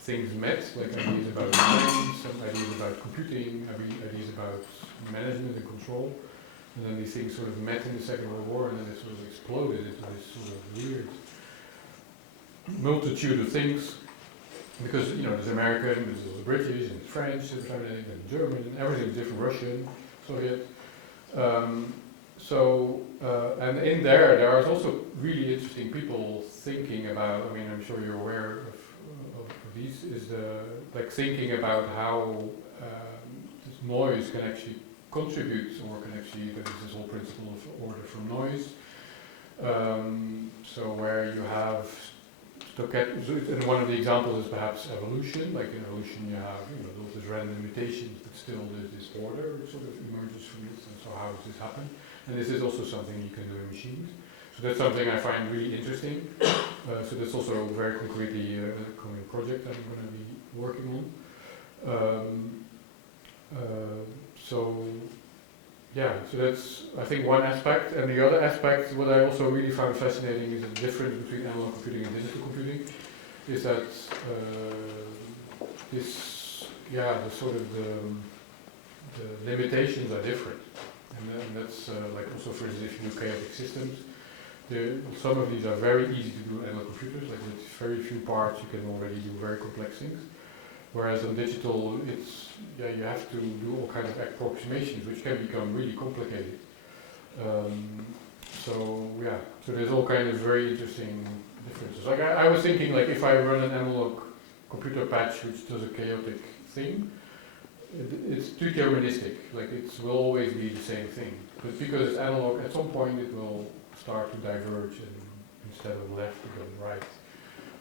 things met, like ideas about mind, some ideas about computing, ideas about management and control. And then these things sort of met in the Second World War, and then it sort of exploded into this sort of weird multitude of things. Because, you know, there's American, there's the British, and French, and German, and everything's different, Russian, Soviet. And in there are also really interesting people thinking about, I mean, I'm sure you're aware of these, is like thinking about how this noise can actually contribute, or can actually, there's this whole principle of order from noise. So where you have, and one of the examples is perhaps evolution. Like in evolution you have, you know, those random mutations, but still there's this order which sort of emerges from it, and so how does this happen? And this is also something you can do in machines. So that's something I find really interesting. So that's also very concretely a coming project I'm going to be working on. So yeah, so that's I think one aspect, and the other aspect, what I also really found fascinating is the difference between analog computing and digital computing, is that the sort of the limitations are different, and that's like also for instance if you do chaotic systems, some of these are very easy to do on analog computers, like with very few parts you can already do very complex things. Whereas on digital, it's you have to do all kinds of approximations, which can become really complicated. So there's all kinds of very interesting differences. Like I was thinking, like if I run an analog computer patch which does a chaotic thing, it's too deterministic. Like it will always be the same thing. But because it's analog, at some point it will start to diverge, and instead of left, it goes right.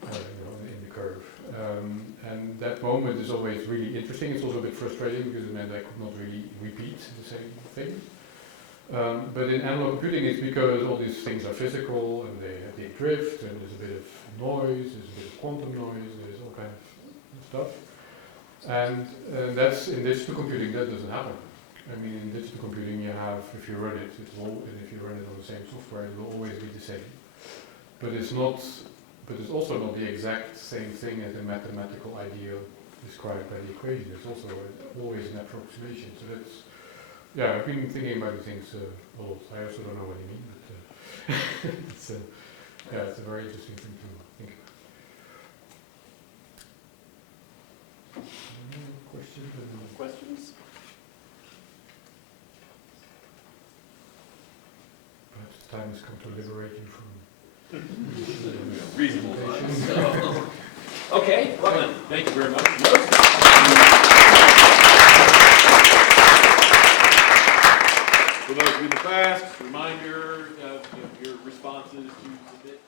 In the curve. And that moment is always really interesting. It's also a bit frustrating because it meant I could not really repeat the same things. But in analog computing it's because all these things are physical and they drift, and there's a bit of noise, there's a bit of quantum noise, there's all kinds of stuff. And that's in digital computing that doesn't happen. I mean in digital computing you have, if you run it, and if you run it on the same software, it will always be the same. But it's also not the exact same thing as the mathematical ideal described by the equation. It's also always an approximation. So that's, I've been thinking about these things a lot. I also don't know what you mean, but it's a very interesting thing to think about. Questions? Perhaps the time has come to liberate you from reasonable minds. So, okay, well then, thank you very much. For those of you in the past, reminder of your responses to submit